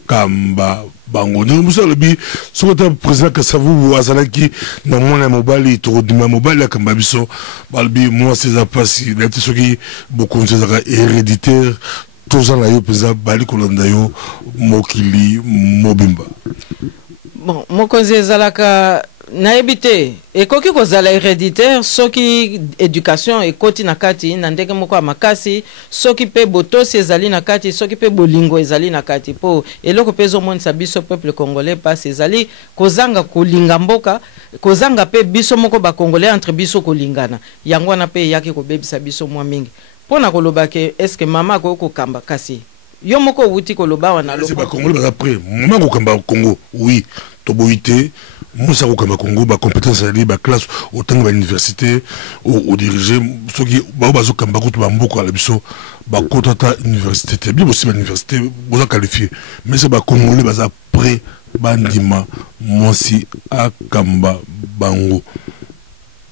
kamba bango ne musa lobi sokota président Kasavu azalaki na mona mobali to dima mobali ya kamba biso balbi mwasi za pasi na tisoki beaucoup nzaka héréditaire tozala yo peza bali kolanda yo mokili mobimba. Bon, mokonzi ezalaka na ebite ekoki kozala héréditaire soki éducation ekoti na kati na ndenge moko makasi soki pe botosi ezali na kati soki pe bolingo ezali na kati po eloko pe ezomonisa biso peuple congolais pasi ezali kozanga kolinga mboka kozanga pe biso moko ba congolais entre biso kolingana yango wana pe yaki kobebisa biso mwa mingi pona koloba ke est-ce que mama ko kamba kasi yo moko wuti koloba wana lo c'est ba congolais ba après mama ko kamba Congo oui toboité musa ko kamba Congo ba compétence ali ba classe autant ba université au diriger soki ba bazo kamba ko ba mboko ala biso ba kotata université te bien aussi ba université boza qualifié mais c'est ba congolais ba après bandima mosi akamba bango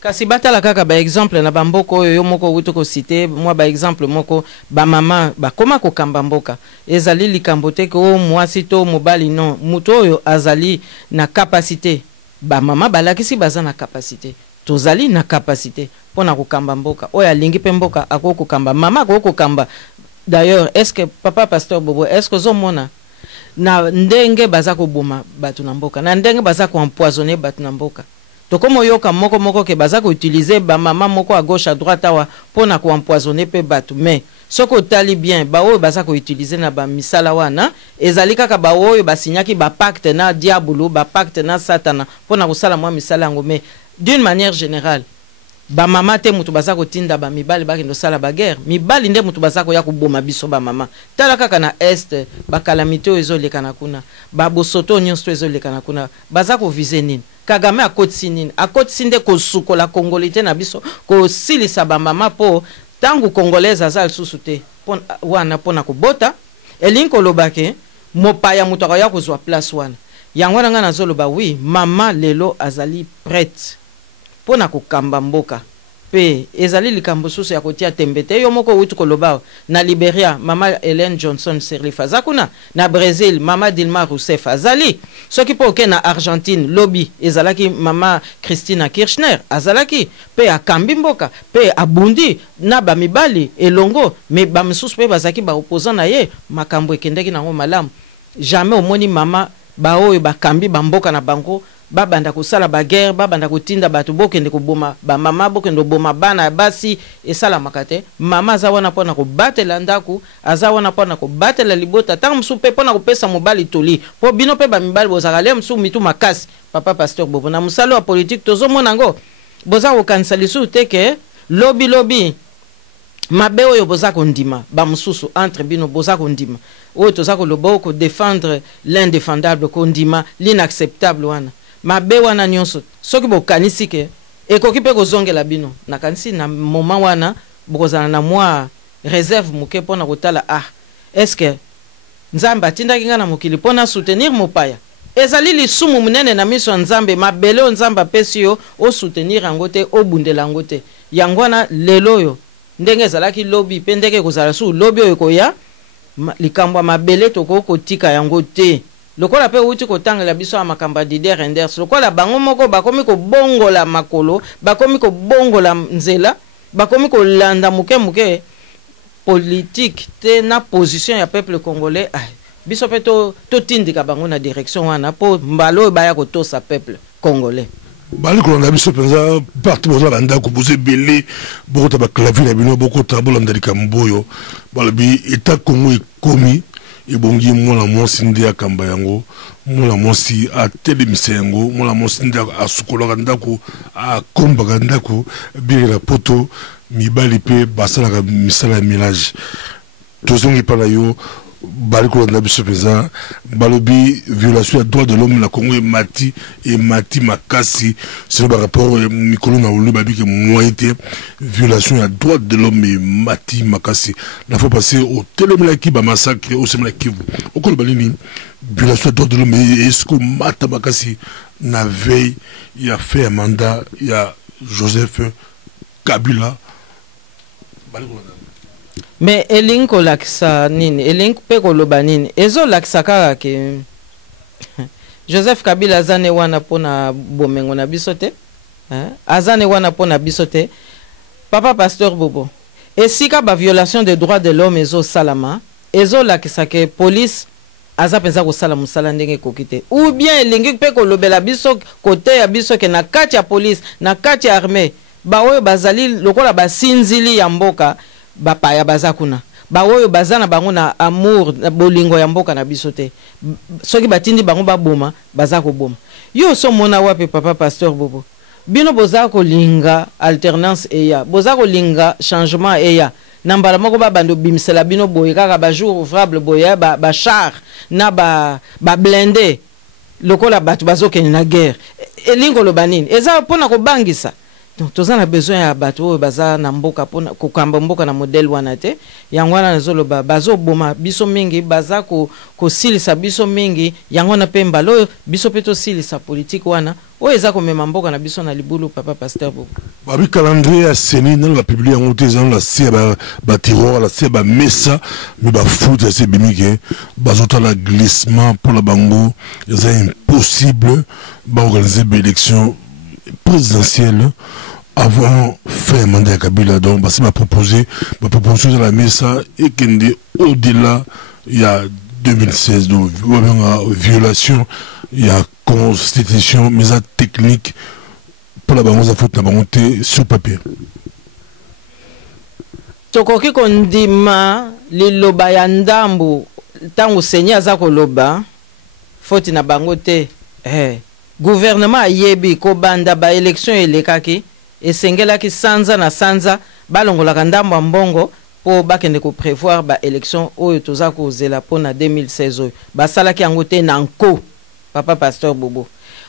kasi batala kaka ba exemple na bamboko yo moko wuto ko cité moi ba exemple moko ba mama ba koma ko kamba mboka ezali likambo te ko mwasi to mobali non muto yo azali na capacité ba mama balakisi baza na capacité tozali na capacité pona ko kamba mboka oya lingi pe mboka akoko kamba mama ko kamba. D'ailleurs est-ce que papa pasteur Bobo est-ce que zomona na ndenge baza ko boma batu na mboka na ndenge baza ko empoisonner batu na mboka to komo yoka moko ke baza ko utiliser ba mama moko à gauche à droite awa pona ko empoisonner pe batu mais soko tali bien ba oyo baza ko utiliser na ba misala wana ezali kaka ba oyo basinyaki ba pacte na diabolo ba pacte na satana pona ko sala mwa misala ngo mais d'une manière générale ba mama te mutu baza ko tinda ba mibali ba kendo sala ba guerre mibali nde mutu baza ko ya ko boma biso ba mama tala kaka na est ba calamité ezo lekana kuna ba bosoto nyonso ezo lekana kuna baza ko viser nini Kagame akotisi nini akotisi nde ko sukola kongolité na biso ko silisa ba mama po tangu congolaise azal susu te wana pona ko bota elinko lobake mopaya mutu ya ko zwa place wana yango nga nazoloba oui mama lelo azali prête pona ko kamba mboka pe ezali likambo susu ya kotia tembete yo moko wutu koloba na Liberia mama Ellen Johnson Sirleaf azakuna na Brésil mama Dilma Rousseff azali soki po ke na Argentine lobby ezalaki mama Christina Kirchner azalaki pe akambi mboka pe abundi na ba mibali elongo me ba misusu pe bazaki ba opposant na ye makambo ekendeki nango malamu jamais omoni mama ba oyo bakambi ba mboka na bango babanda kosala ba guerre babanda kotinda bato bokende koboma ba mama bokende boma bana basi esala makate mama aza wana pona ko batela ndaku aza wana pona ko batela libota tant musu pe pona ko pesa mobali toli po bino pe ba mibali bozaka le musu mitu makasi papa pasteur Bobo na musalo wa politique tozo monango boza ko kansali su teke lobby mabe oyo boza ko ndima ba mususu entre bino boza ko ndima oyo toza ko lobo ko défendre l'indéfendable ko ndima l'inacceptable wana mabe wana nyonso soki bokanisi ke ekoki pe kozongela bino nakanisi na moment wana bokozana na mwa réserve moke pona kotala est-ce que nzambe atindaki nga na mokili pona soutenir mopaya ezali lisumu munene na miso nzambe mabele o nzambe apesi yo o soutenir yango te o bundela yango te yango wana lelo yo ndenge ezalaki lobby pe ndenge kozala su lobby oyo koya likambo mabele toko kotika yango te lokola pe uti kotangela biso ya makamba Didier Renders lokola bango moko bakomi ko bongola makolo bakomi ko bongola nzela bakomi ko landa muke politique te na position ya peuple congolais biso pe to tindika bango na direction wana po mbalo baya ko tosa peuple congolais bali kolanda biso penza partout boza banda ko boze belé boko ta clavier na bino boko tabola ndalika mboyo balobi état Congo ekomi ebongi mwana mwasi ndi akamba yango mwana mwasi atelemisa yango mwana mwasi ndi asukolaka ndako akombaka ndako birela poto mibali pe basalaka misala ya ménage tozongi pala yo bali kolanda biso penza balobi violation ya droit de l'homme na Congo et mati makasi selon ba rapport mikolo na olu babike moite violation ya droit de l'homme et mati makasi na faut passer au télémelaki ba massacre au semelaki au kolo balini violation ya droit de l'homme et est-ce que mata makasi na veille il a fait un mandat il y a Joseph Kabila bali kolanda mais elinko laksa nini elinko pe koloba nini ezo laksa kaka ke Joseph Kabila azane wana pona bomengo na bisote azane wana pona bisote papa pasteur Bobo esika ba violation des droits de l'homme ezo salama ezo laksa ke police aza penza ko sala musala ndenge kokite ou bien elingi pe kolobela biso côté ya biso ke na kati ya police na kati ya armée ba oyo bazali lokola basinzili ya mboka bapaya bazakuna ba oyo bazana bango na amour na bolingo ya mboka na bisote soki batindi bango baboma bazako boma yo so mona wapi papa pasteur Bobo bino bozako linga alternance eya bozako linga changement eya nambala moko babando bimsela bino boye kaka ba jour ouvrable boye ba char na ba blindé lokola batu bazokene na guerre elingo lobanini eza pona ko bangisa Donc tous on a besoin ya bato baza na mboka pona ko kamba mboka na modèle wana te yango wana nazoloba bazo boma biso mingi baza ko silisa biso mingi yango na pemba lo biso peto silisa politique wana o eza ko mema mboka na biso na libulu papa pasteur Bobo babi calendrier ya seni na la publier yango te ezana la sia ba tiroir la sia ba mesa mais ba foot c'est bimike bazota la glissement pour la bango c'est impossible ba organiser une élection présidentielle avant faire mandat à Kabila. Donc bah, c'est ma proposition de la mesa et qu'il au-delà il y a 2016 donc violation il y a constitution mais à technique pour la banque à faute la monter sur papier. Tokoki kondima liloba ya ndambu tangu senya za koloba faute na bango te gouvernement yebi ko banda ba élection elekaki esengelaki sanza na sanza balongolaka ndambo mbongo po bakende ko prévoir ba élection oyo toza ko zela pona 2016 oyo basalaki yango te na nko papa pasteur Bobo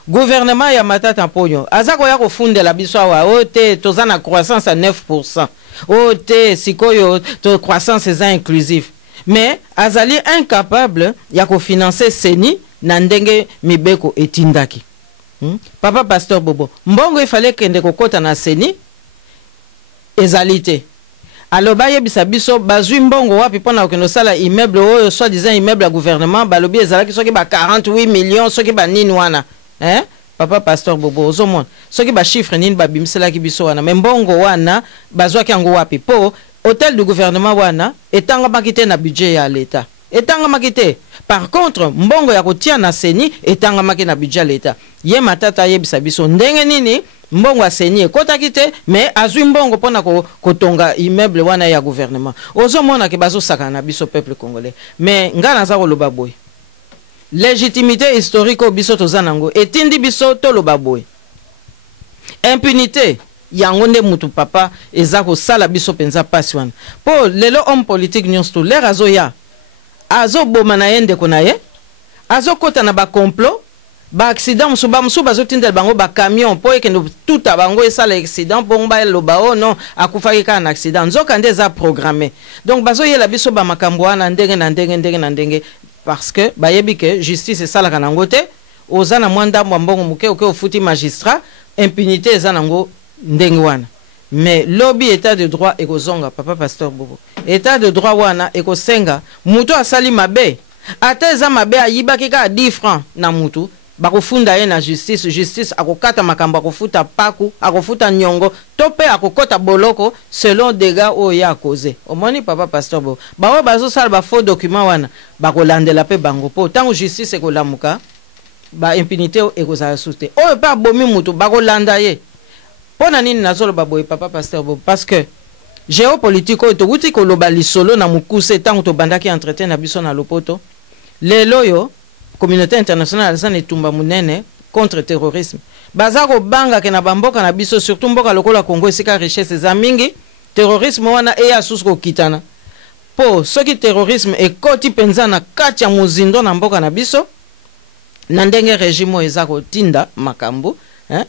gouvernement ya matata mponyo azako ya kofundela biso awa o te toza na croissance à 9% o te sikoyo to croissance eza inclusive mais azali incapable ya kofinancer seni na ndenge mibeko etindaki. Papa pasteur Bobo mbongo ifale kende kokota na seni ezalite aloba yebisa biso bazwi mbongo wapi pona okendo sala immeuble oyo soit disant immeuble à gouvernement balobi ezalaki soki ba 48 millions soki ba nini wana papa pasteur Bobo ozomona soki ba chiffre nini ba bimselaki biso wana mais mbongo wana bazwaki yango wapi po hôtel du gouvernement wana etanga makite na budget ya l'état etanga makite. Par contre mbongo ya kotia na seni etanga makite na budget ya l'état ye matata yebisa biso ndenge nini mbongo seni ekotaki te mais azwi mbongo pona kotonga immeuble wana ya gouvernement ozomona ke bazosaka na biso peuple congolais mais nga naza koloba boy légitimité historique biso tozanango etindi biso toloba boy impunité yango nde mutu papa eza kosala biso penza pasi wana po lelo homme politique nyonso to lere azoya azoboma na ye ndeko na ye azokota na complot ba accident musu bazotindela bango ba camion po ekende tuta bango esala accident po ba loba o non akufaki ka na accident nzoka nde eza programmé donc bazoyela biso ba makambo wana ndenge na ndenge parce que bayebi ke justice esalaka nango te oza na mwanda mbongo muke oke ofuti magistrat impunité eza nango ndenge wana mais lobby état de droit ekozonga papa pasteur Bobo état de droit wana ekosenga mutu asali mabe ata eza mabe ayibaki ka 10 francs na mutu bakofunda ye na justice akokata makambo akofuta paku akofuta nyongo to pe akokota boloko selon dégâts oyo akoze omoni papa pasteur Bobo bawo bazosala ba faux document wana bakolandela pe bango po tango justice ekolamuka ba impunité ekozala sute oyo pa bomi mutu bakolanda ye pona nini nazoloba boye papa pasteur Bobo parce que géopolitique oyo tokuti koloba lisolo na mukuse tango tobandaki entretien na biso na lopoto lelo yo communauté internationale ça netumba munene contre terrorisme bazako banga ke na bamboka na biso surtout mboka lokola Congo esika richesse za mingi terrorisme wana eya susko kitana po soki terrorisme ekoti penza na kati ya muzindo na mboka na biso na ndenge régime ezako tinda makambo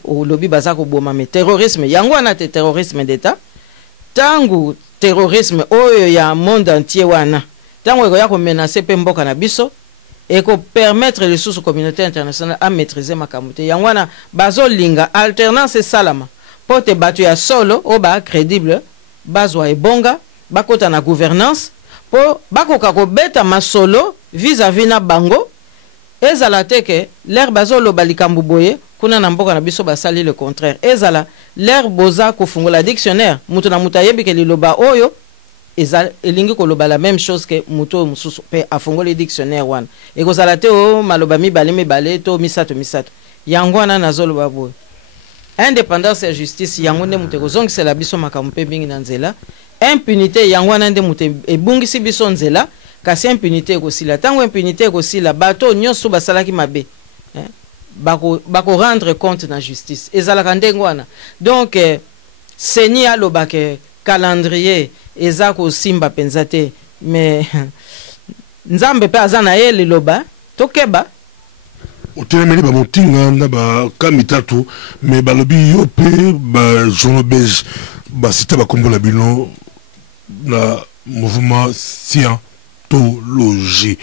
ou lobi bazako boma me terrorisme yango wana te terrorisme d'état tangu terrorisme oyo ya monde entier wana tango eko ya ko menacer pe mboka na biso et qu'on permettre les sources communauté internationale à maîtriser ma kamuté yangwana bazo linga alternance salama pote batu ya solo o ba crédible bazwa ebonga bakota na gouvernance po bakoka ko beta masolo vis-à-vis na bango ezala teke l'air bazo lo balikambu boye kuna na mboka na biso basali le contraire ezala l'air boza ko fungola dictionnaire mutu na mutayebi ke liloba oyo ezal elingi koloba la même chose que muto mususu pe afongoli dictionnaire wana ekozala te o maloba mibale to misato yango wana nazoloba boye indépendance et justice yango nde mutu ekozongisela biso makambo mpe mingi na nzela impunité yango wana nde mutu ebungisi biso nzela kasi impunité ekosila tango impunité ekosila bato nyonso basalaki mabe bako rendre compte na justice ezalaka ndenge wana donc seni alobake calendrier ezako simba penzate mais nzambe pe azana ye liloba tokeba otelemeli ba motinga na ba kamitatu mais ba lobi yo pe ba journal belge ba cité ba kombola bino na mouvement scientologie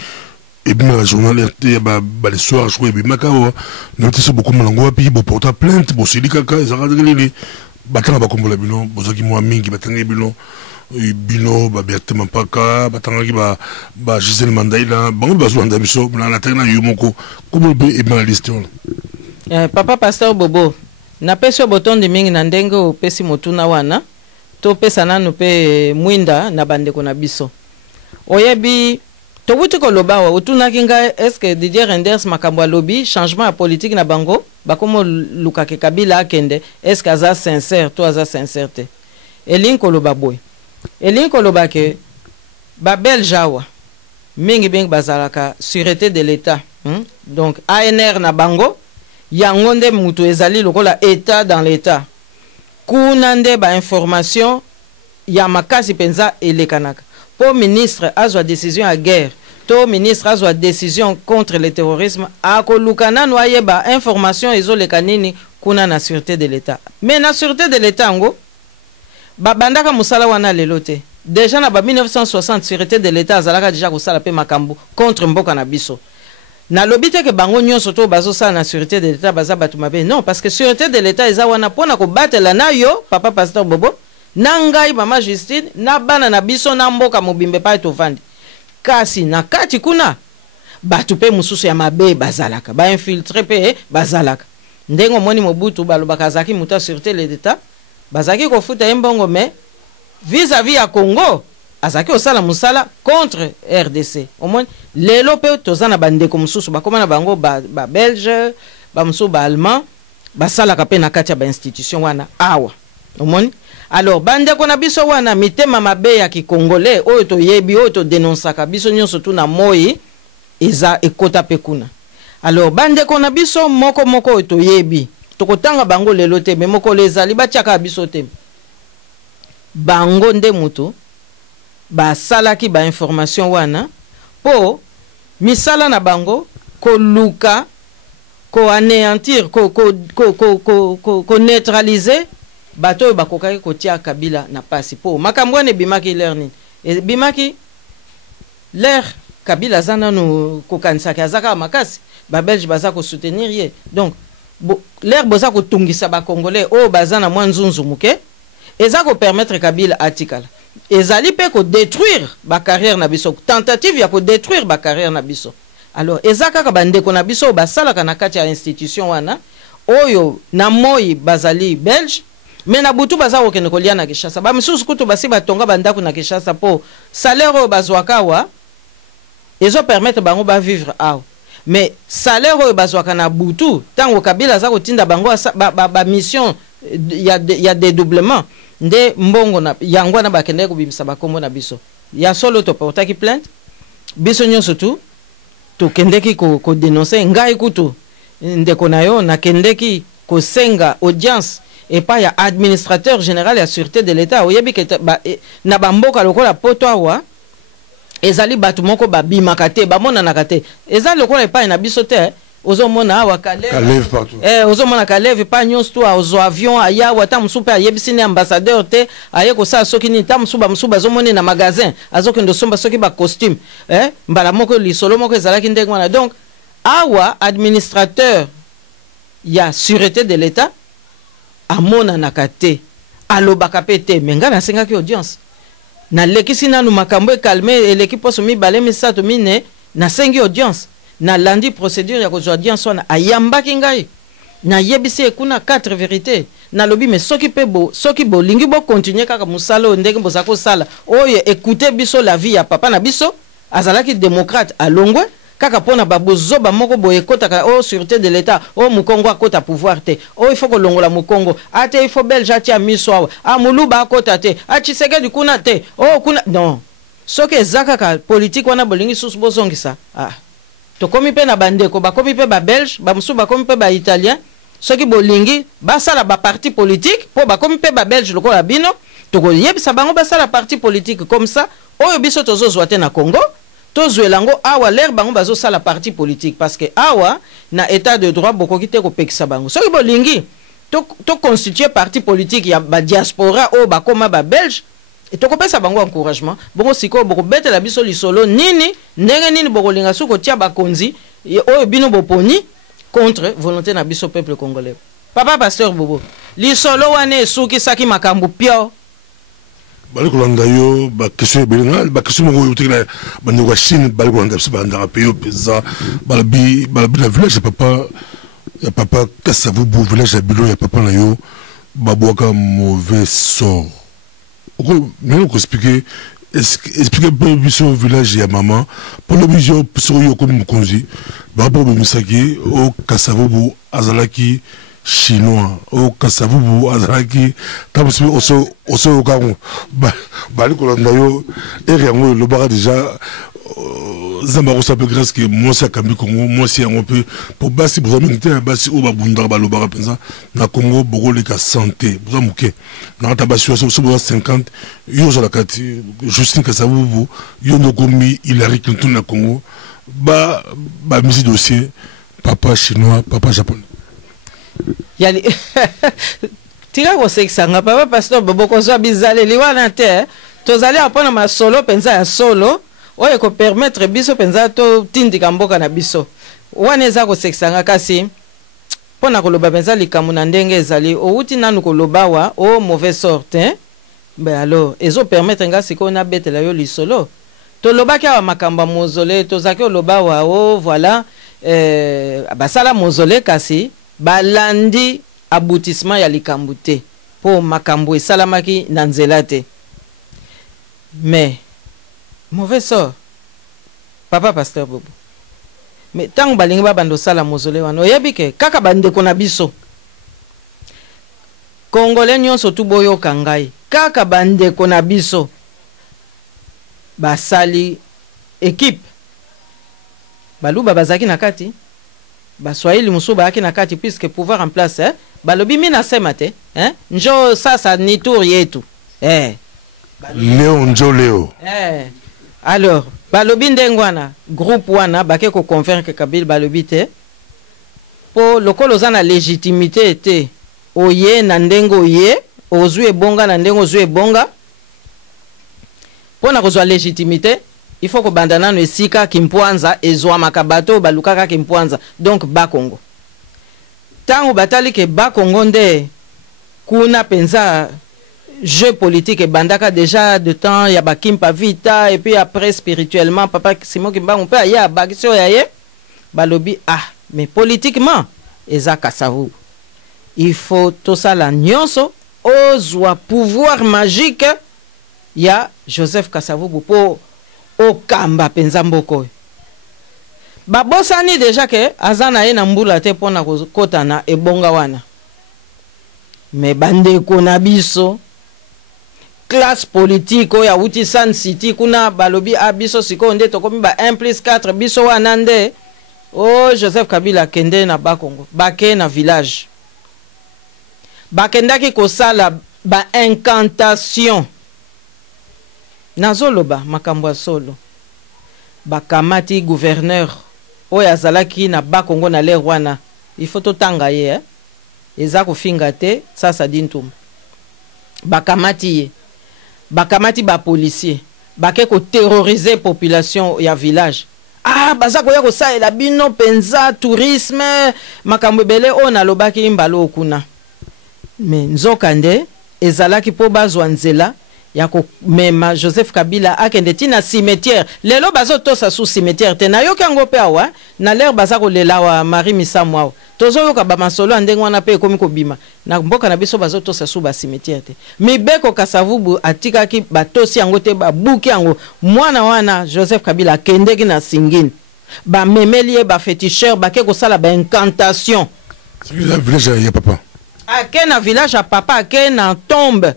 et bien la journal ba les soirs jouer bi makawa noté beaucoup malango puis bo porta plainte bo silikaka ezaka delili batanga ba kombola bino bozaki mo mingi batanga bino ba Berthe Mampaka batanga ba Gisèle Mandaïla bango bazwanda biso na terna yumoko comme be et liste papa pasteur Bobo na peso boton de mingi na ndenge o pesi motuna wana to pesa nanu pe mwinda na bandeko na biso oyebi to wuti ko lobawa otuna kinga est-ce que Didier Renders makambo lobby changement politique na bango bakomo luka ke Kabila akende est-ce que aza sincère to aza sincérité elin ko lobaboy elin ko lobake ba beljawa mingi bing bazalaka sûreté de l'état donc ANR na bango yangonde mutu ezali lokola état dans l'état kunande ba information ya makasi penza elekanaka pour ministre azwa décision à guerre to ministre azwa décision contre le terrorisme akolukana noye ba information ezolekanini kuna na sûreté de l'état mais na sûreté de l'état ngo babandaka musala wana lelote déjà na ba 1960 sûreté de l'état azalaka déjà kosala pe makambo contre mboka na biso na lobite ke bango nyonso to bazo sala na sûreté de l'état baza batu mabe non parce que sûreté de l'état eza wana pona ko batela na yo papa pasteur Bobo na ngai mama Justine na bana na biso na mboka mobimbe pa to vandi kasi na kati kuna batu pe mususu ya mabe bazalaka ba infiltré pe bazalaka ndengo moni Mobutu balobaka zaki muta sûreté de l'état bazaki ko futa mbongo mais vis-à-vis à Congo azaki osala musala contre RDC au moins lelo pe tozana bandeko mususu bakoma na bango ba belge ba mususu ba allemand basala ka pe na kati ya ba institution wana awa au moins alors bandeko na biso wana mitema mabe ya kikongolais oyo to yebi oyo to dénonçaka biso nyonso tu na moi eza ekota pe kuna alors bandeko na biso moko oyo to yebi tokotanga bango lelo te me moko lezali batiaka biso te bango nde mutu basalaki ba information wana po misala na bango koluka ko anéantir ko neutraliser bato oyo bakokaki kotia Kabila na pasi po makambo wana ebimaki ler nini ebimaki ler Kabila aza nanu kokanisaki azaka makasi babelge baza kosoutenir ye donc ler boza kotungisa bakongolais oyo baza na mwa nzunzu muke eza kopermettre Kabila atikala ezali pe kodétruire bacarrière na biso tentative ya kodétruire bacarrière na biso alors eza kaka bandeko na biso basalaka na kati ya institution wana oyo na moi bazali belge mais na butu baza kokende kolia na Kinshasa ba misusu kutu basi batonga bandako na Kinshasa po salaire oyo bazwaka wa ezo permettre bango ba vivre awa mais salaire oyo bazwaka na butu tango Kabila za kotinda bango ba mission ya dédoublement nde mbongo na yango na bakende ko bimisa bakombo na biso ya solo to portaki plainte biso nyonso tu to kendeki ko dénoncer ngai kutu ndeko na yo na kendeki ko senga audience et pas ya administrateur général ya sûreté de l'état oyebi ke na bamboka lokola poto awa ezali batu moko babimaka te bamonanaka te ezali lokola epai na biso te ozomona awa Kaleve partout ozomona Kaleve pa nyonso to ozo avion aya wata musupe ayebisi ne ambassadeur te aye ko sa soki ni ta musuba azomone na magasin azokendo somba soki ba costume mbala moko lisolo moko ezalaki ndenge wana donc awa administrateur ya sûreté de l'état amona nakate alobaka pete menga na sengaki audience na lekisi nanu makambo e calmer eleki poso mibale misato mine na sengi audience na landi procédure ya kozwa audience wana ayambaki ngai na yebisi ekuna 4 vérités na lobi mais soki bo lingi bo continuer kaka musalo ndenge bozako sala oye écouter biso la vie ya papa na biso azalaki démocrate alongwe kaka pona babozoba moko boye kotaka o sûreté de l'état o mukongo akota pouvoir te o il faut ko longola mukongo ate il faut belge atia miswa a muluba akota te a Tshisekedi du kuna te o kuna non soki ezaka ka politique wana bolingi susu bozongisa to komi pe na bandeko ba komi pe ba belge ba musu ba komi pe ba italien soki bolingi basala ba parti politique po ba komi pe ba belge lokola bino to ko yebisa bango basala parti politique comme ça oyo biso tozozwa te na Congo tozwelango awa l'air bango bazo sala parti politique parce que awa na état de droit boko kite ko pekisa bango soki bolingi to constituer parti politique ya ba diaspora o ba koma ba belge et to kopesa bango encouragement bongo siko boko betela biso lisolo nini ndenge nini boko linga suko tia ba konzi o bino boponi contre volonté na biso peuple congolais. Papa Pasteur Bobo lisolo wane suki saki makambu pio bali kolanda yo ba question belinga ba question mo yotikina bando kwa Chine bali kolanda biso banda payo pesa balabi na village papa Kasavubu village ya bilo ya papa na yo babwaka mauvais sort oko même ko expliquer peu biso village ya maman pour le vision sur yo comme mukonzi ba po misaki o Kasavubu azalaki chinois au Kasavubu azalaki tabusi oso kango bali kolanda yo eriango le bara déjà zambaro ça peut grâce que moi ça kambi Congo moi si on peut pour basi pour amis basi o babunda ba lo bara penza na Congo boko le ka santé pour amuke na tabasi so 50 yo zo la kati Justin Kasavubu yo ndokomi Hillary Clinton na Congo ba misi dossier papa chinois papa japonais yali tira ko seksanga papa Pasteur Bobo ko zo bizale liwana te tozali apona masolo penza ya solo oye ko permettre biso penza to tindika mboka na biso wana eza ko seksanga kasi pona koloba penza likamu na ndenge ezali outi nanu koloba wa o mauvais sort hein ben alors ezo permettre nga siko na betela yo lisolo to lobaki wa makamba mozole tozaki oloba wa o voilà basala mozole kasi balandi aboutissement ya likambu te po makambo esalamaki na nzela te mais mauvais sort papa Pasteur Bobo mais tango balingi babando sala mozole wana oyebi ke kaka bandeko na biso Congolais nyonso tu boyoka ngai kaka bandeko na biso basali équipe baluba bazaki na kati Baswahili musu baaki na kati puisque pouvoir en place balobi mina sema te njo sasa ni tour yetu Leo alors balobi ndengwana groupe wana bake ko convaincre Kabila balobi te po lokolo za na légitimité te oye na ndengo oye ozwe bonga na ndengo ozwe bonga pona kozwa légitimité il faut que bandana no esika kimpwanza ezwa makabato balukaka kimpwanza donc ba Congo tango batali ke ba Congo nde kuna penza jeu politique et bandaka déjà de temps ya bakimpa vita et puis après spirituellement papa Simon Kimbangu pe ya bakiso ya ye balobi mais politiquement eza Kasavubu il faut tout ça la nyonso ozwa pouvoir magique ya Joseph Kasavubu po okamba penza mboko babosani déjà ke azana ye na mbula te pona kotana ebonga wana mais bandeko na biso classe politique oya uti San City kuna balobi abiso siko nde tokomi ba 1+4 biso wana nde Joseph Kabila kende na Bakongo bake na village bakendaki kosala ba incantation nazoloba makambo solo bakamati gouverneur oya azalaki na Bakongo na l'air wana il faut totanga ye eza kofinga te sasa dintum bakamati ye bakamati ba policier bake ko terroriser population ya village baza koya ko saela bino penza tourisme makambo bele ona lobaki mbalo okuna mais nzokande ezalaki po bazwa nzela ya ko mema Joseph Kabila akende tina cimetière lelo bazo tosa sous cimetière te na yokango pe awa na l'air baza ko lela wa Marie Misamwa tozo yoka ba masolo ndenge wana pe komi ko bima na mboka na biso bazo tosa sous ba cimetière te mibeko Kasavubu atikaki batosi yango te ba buki yango mwana wana Joseph Kabila kendeki na singine ba memelie ba féticheur ba ke ko sala ba incantation c'est le village ya papa akena village ya papa akena tombe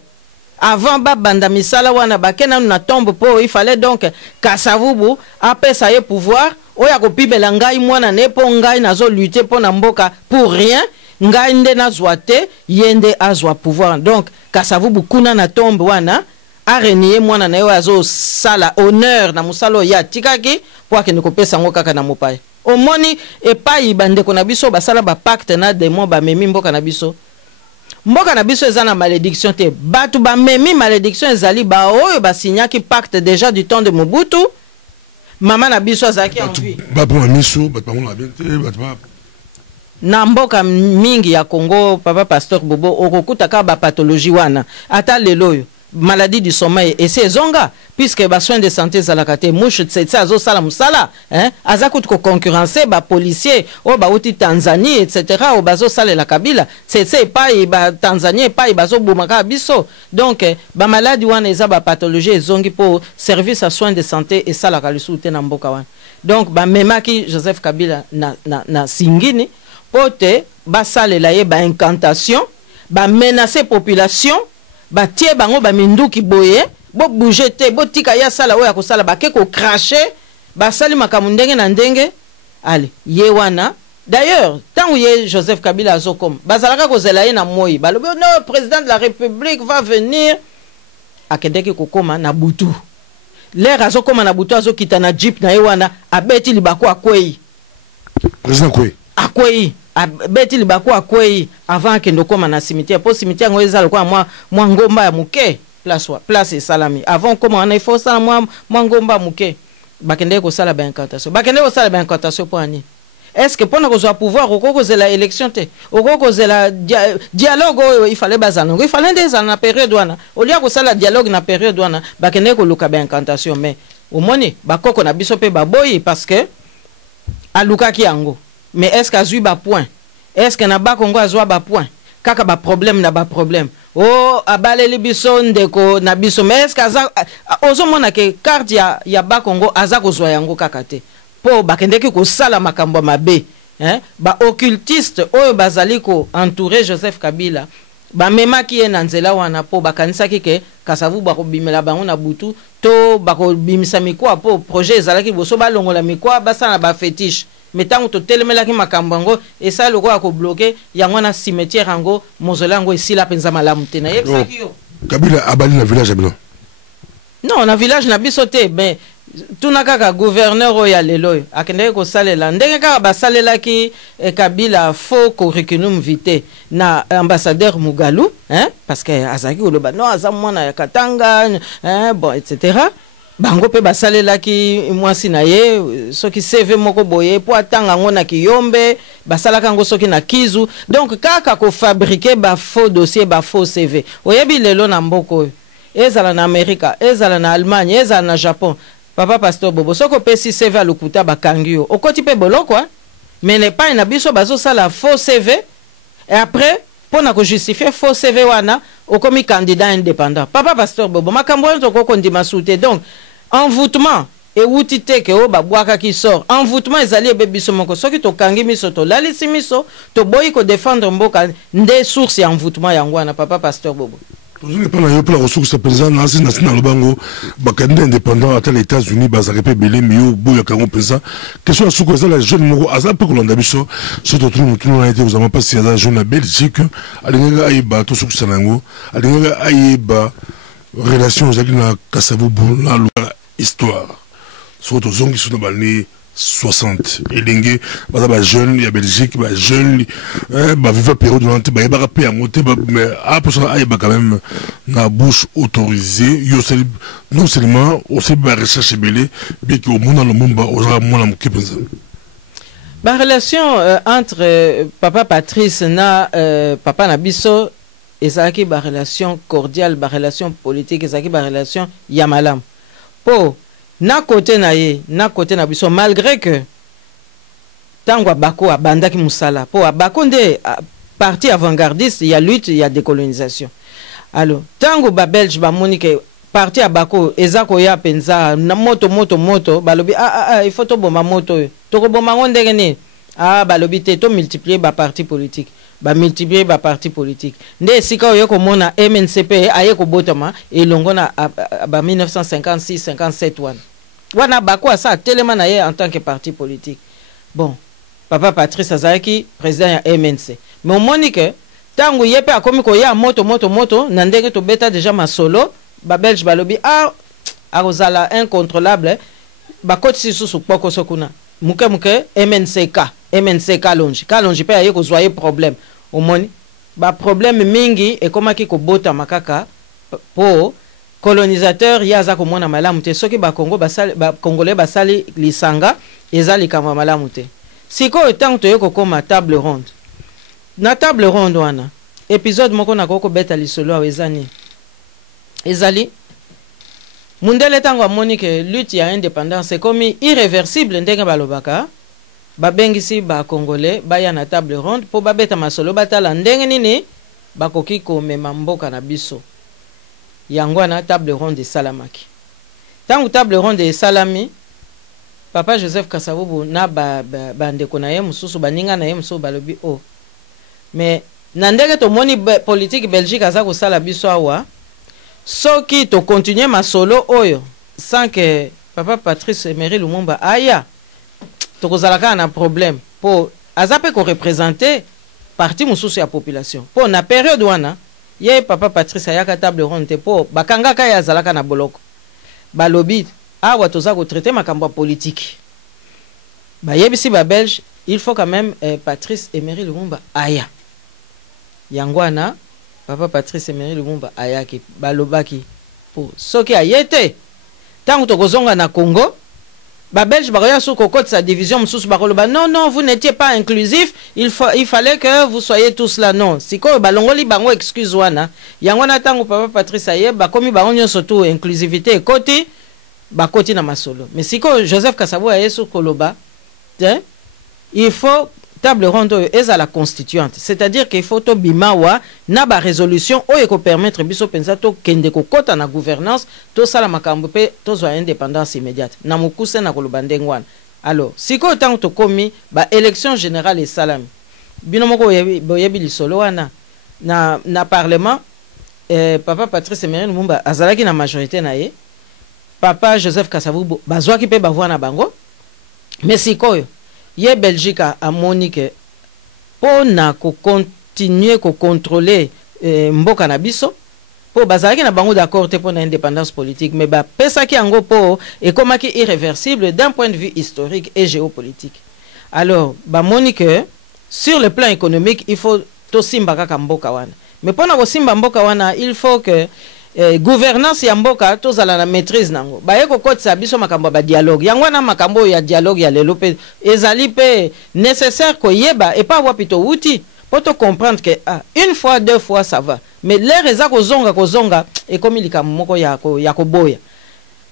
avant banda misala wana bakena na tombe po il fallait donc Kasavubu apesa ye pouvoir oya ko pibela ngai mwana ne po ngai nazo lutter po na mboka pour rien ngai nde nazwa te yende azwa pouvoir donc Kasavubu kuna na tombe wana a renié mwana na yo azo sala honneur na musalo ya tikaki pour que ne kopesa ngo kaka na mopai omoni epai bandeko na biso basala ba pacte na démon ba memi mboka na biso eza na malédiction te batu ba memi malédiction ezali ba oyo ba signaki pacte déjà du temps de Mobutu mama na biso azaki en vie ba pour miso ba bango na bien te ba na mboka mingi ya Congo papa pasteur Bobo okokuta ka ba pathologie wana ata leloyo maladie du sommeil et c'est zonga puisque ba soins de santé zalakate mouche c'est ça zo sala musala hein azakut ko concurrencer ba policier o ba uti Tanzanie etc o bazo sala la Kabila c'est pas ba Tanzanie pas bazo bomaka biso donc ba maladie wana eza ba pathologie zongi pour service à soins de santé et sala kalisuté na mboka wana donc ba memaki Joseph Kabila na singini pote ba sala la ye ba incantation ba menacer population ba tie bango ba minduki boye bo bouger te bo tika ya sala oya ko sala ba ke ko cracher ba sali makamu ndenge na ndenge allez ye wana d'ailleurs tant ye Joseph Kabila azokom bazalaka ko zela ye na moyi ba lobi non président de la République va venir akedeki ko koma na butu l'air azokoma na butu azokita na jeep na ye wana abeti libako akwei président kwei akwei beti libako akwei avant que ndokoma na cimetière pour cimetière ngo ezala kwa mwa ngomba ya muke place salami avant comment on il faut ça mwa ngomba muke bakende ko sala ba incantation bakende ko sala ba incantation pour ani est-ce que pour na ko pouvoir okoko zela élection te okoko zela dialogue il fallait bazana il fallait des na période wana au lieu ko sala dialogue na période wana bakende ko luka ba incantation mais au moni bakoko na biso pe baboyi parce que aluka ki yango. Mais est-ce qu'il y a un point? Est-ce qu'il y a un point? Kaka ba problème na ba problème. Oh, abaleli biso ndeko na biso. Mais est-ce qu'il y a ozomona ke carte ya ba Congo azako zwa yango kaka te. Po bakendeki ko sala makambo mabe. Hein? Ba occultiste oyo bazali ko entourer Joseph Kabila. Ba mema ki ye na nzela wana po bakanisa ke kasavu ba ko bimela bango na butu to ba ko bimisa mikwa po projet ezalaki boso ba longola mikwa basana ba fétiche. Metango to telemelaki makambango et ça le ko bloquer yango na cimetière ango mozolango esila penza malamu te na yebisaki yo Kabila abali na village abino non na village na biso te mais tuna kaka gouverneur oya lelo akende ko salela ndenge kaka basalela ki Kabila faux curriculum vitae na ambassadeur Mugalu hein parce que azaki oloba non azamwana ya Katanga hein bon etc. Bango pe basalela ki mwasi na ye soki CV moko boye po atanga ngona ki yombe basalaka ngo soki na kizu donc kaka ko fabriquer ba faux dossier ba faux CV oyebi lelo na mboko ezala na Amerika ezala na Allemagne ezala na Japon papa pasteur Bobo soko pesi CV alukuta bakangio okoti pe boloko mais n'est pas na biso bazo sala faux CV et après pour na ko justifier faux CV wana okomi candidat indépendant papa pasteur Bobo makambo nzo ko kondima soute donc envoûtement et outité que o babwaka qui sort envoûtement ezali bebiso moko soki to kangi miso to lalisi miso to boyi ko défendre mboka nde source ya envoûtement yango na papa pasteur Bobo toujours pas na yo pour ressource président na lobango bakandi indépendant à les États-Unis bazaka pe belé miyo boya kango président question à souko ça la jeune moko aza pe kolanda biso surtout tout na été vous avez pas si aza jeune à Belgique alinga aiba to souko sanango alinga aiba relation avec la Kasavu la histoire surtout zone qui sont dans les 60 et lingue bah jeune il y a Belgique bah jeune bah vivre période durante bah il va rapper à monter mais après ça il va quand même la bouche autorisée non seulement aussi bah recherche belé bien que au monde dans le monde bah on a moins la moquer par exemple. La relation entre papa Patrice na papa Nabiso ezaki ba relation cordiale ba relation politique ezaki ba relation yamalam po na côté na ye na côté na biso malgré que tango bako abandaki musala po bako nde parti avant-gardiste il y a lutte il y a décolonisation alors tango ba belge ba monique parti abako ezako ya penza na moto balobi il faut to bomba moto to ko bomba ndenge ni balobi te to multiplier ba parti politique ba multiplier ba parti politique nde sika oyo ko mona MNCP aye ko botama elongo na ba 1956 57 wana bako asa telema na ye en tant que parti politique bon papa Patrice Azaki président ya MNC mais monique tango yepe akomi ko ya moto na ndenge to beta déjà masolo ba belge balobi ah arozala incontrôlable ba koti sous poko sokuna muke MNCK longi pe aye ko zoyer problème au moni ba problème mingi e komaki ko bota makaka po colonisateur yaza ko mona malamu te soki ba Congo basali ba congolais basali lisanga ezali kama malamu te siko etango to yeko koma table ronde na table ronde wana épisode moko na koko beta lisolo awezani ezali mundele tango amoni ke lutte ya indépendance c'est comme irréversible ndenge balobaka babengisi ba congolais baya na table ronde po babeta masolo batala ndenge nini bakoki ko mema mboka na biso yango na table ronde salamaki tango table ronde salami papa Joseph Kasavubu na bandeko na ye mususu baninga na ye mususu balobi o mais na ndenge to moni politique Belgique aza ko sala biso awa soki to continuer masolo oyo sans que papa Patrice Emery Lumumba aya to kozalaka na problème po azape ko représenter parti mususu ya population po na période wana ye papa Patrice ayaka table ronde po bakangaka ya zalaka na boloko balobi awa toza ko traiter makambo politique ba yebisi ba belge il faut quand même Patrice Emery Lumumba aya yangwana papa Patrice Emery Lumumba ayaki balobaki po soki ayete tango to kozonga na Congo ba belge bakoya sou kokoti sa division mususu bakoloba non vous n'étiez pas inclusif il fallait que vous soyez tous là non siko balongoli bango excuse wana yangwana tango papa Patrice aye bakomi bango nyonso tout inclusivité ekoti bakoti na masolo mais siko Joseph Kasavubu aye sou koloba il faut table ronde est à la constituante c'est-à-dire qu'il faut to bimawa na ba résolution o eko permettre biso pensa to kende ko kota na gouvernance to sala makambo pe to zo indépendance immédiate na mukuse na koloba ndengwana alors siko tango to komi ba élection générale et salami bino moko boyebi lisolo wana na parlement papa Patrice Emery Lumumba azalaki na majorité na ye papa Joseph Kasavubu bazwaki pe bavwa na bango mais sikoyo ye Belgique a monique pour na ko continuer ko contrôler mboka na biso po bazalaki na bango d'accord te pour na indépendance politique mais ba pesaki ango po et komaki irréversible d'un point de vue historique et géopolitique alors ba monique sur le plan économique il faut to simba kaka mboka wana mais pour na ko simba mboka wana il faut que gouvernance ya mboka tozala na maîtrise nango baye ko kotisa biso makambo ba dialogue yango na makambo ya dialogue ya lelo pe ezali pe nécessaire ko yeba et pas wapito wuti pour te comprendre que une fois deux fois ça va mais les reza ko zonga et comme il moko ya ko boya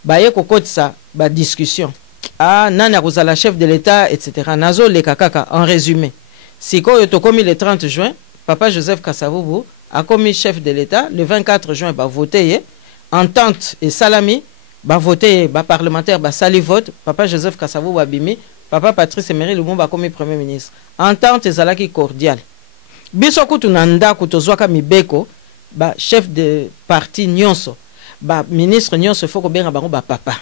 baye ko kotisa ba discussion nani akozala chef de l'état etc. nazo le kaka en résumé siko to komi le 30 juin papa Joseph Kasavubu a commis chef de l'État le 24 juin va voter entente et salami va voter ba parlementaire ba sali vote papa Joseph Kasavubu abimi papa Patrice Emery Lumumba commis premier ministre entente ezalaki cordial biso kutu na ndako tozwaka mibeko ba chef de parti nyonso ba ministre nyonso faut ko benga bango ba papa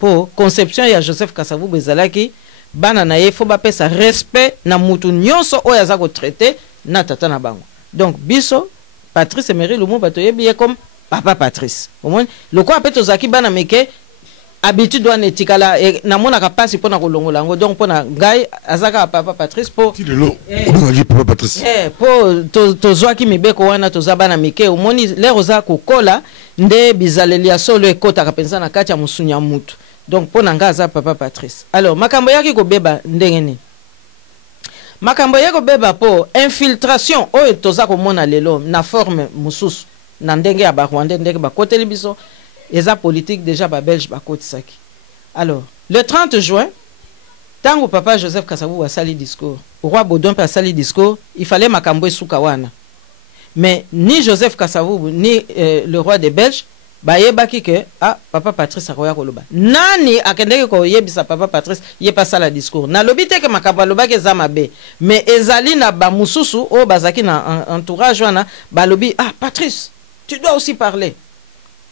po conception ya Joseph Kasavubu ezalaki bana na ye faut ba pesa respect na mutu nyonso oyo aza ko traiter na tata na bango donc biso Patrice Emery Lumumba toyebi comme papa Patrice au moins le quoi peut ozaki bana meke habitude doit netikala et na mona kapasi pona kolongola ngo donc pona ngai azaka papa Patrice po papa Patrice po tozwaki mibeko wana tozabana meke au moni lero za kokola nde bizaleli ya solo ekota kapenza na kati ya musunya mutu donc pona ngaza papa Patrice alors makambo yaki ko beba ndenge ni makambo yako beba po infiltration oyo toza ko mona lelo na forme mususu na ndenge ya ba Rwanda ndenge ba côté libiso eza politique déjà ba belge ba côté saki alors le 30 juin tango papa Joseph Kasavubu a sali discours roi Baudouin a sali discours il fallait makambo esuka wana mais ni Joseph Kasavubu ni le roi des Belges bayebaki ke papa Patrice akoya koloba nani akendeke ko yebisa papa Patrice ye pas ça la discours na lobite ke makamba lobaki za mabe mais ezali na ba mususu o bazaki na entourage wana balobi Patrice tu dois aussi parler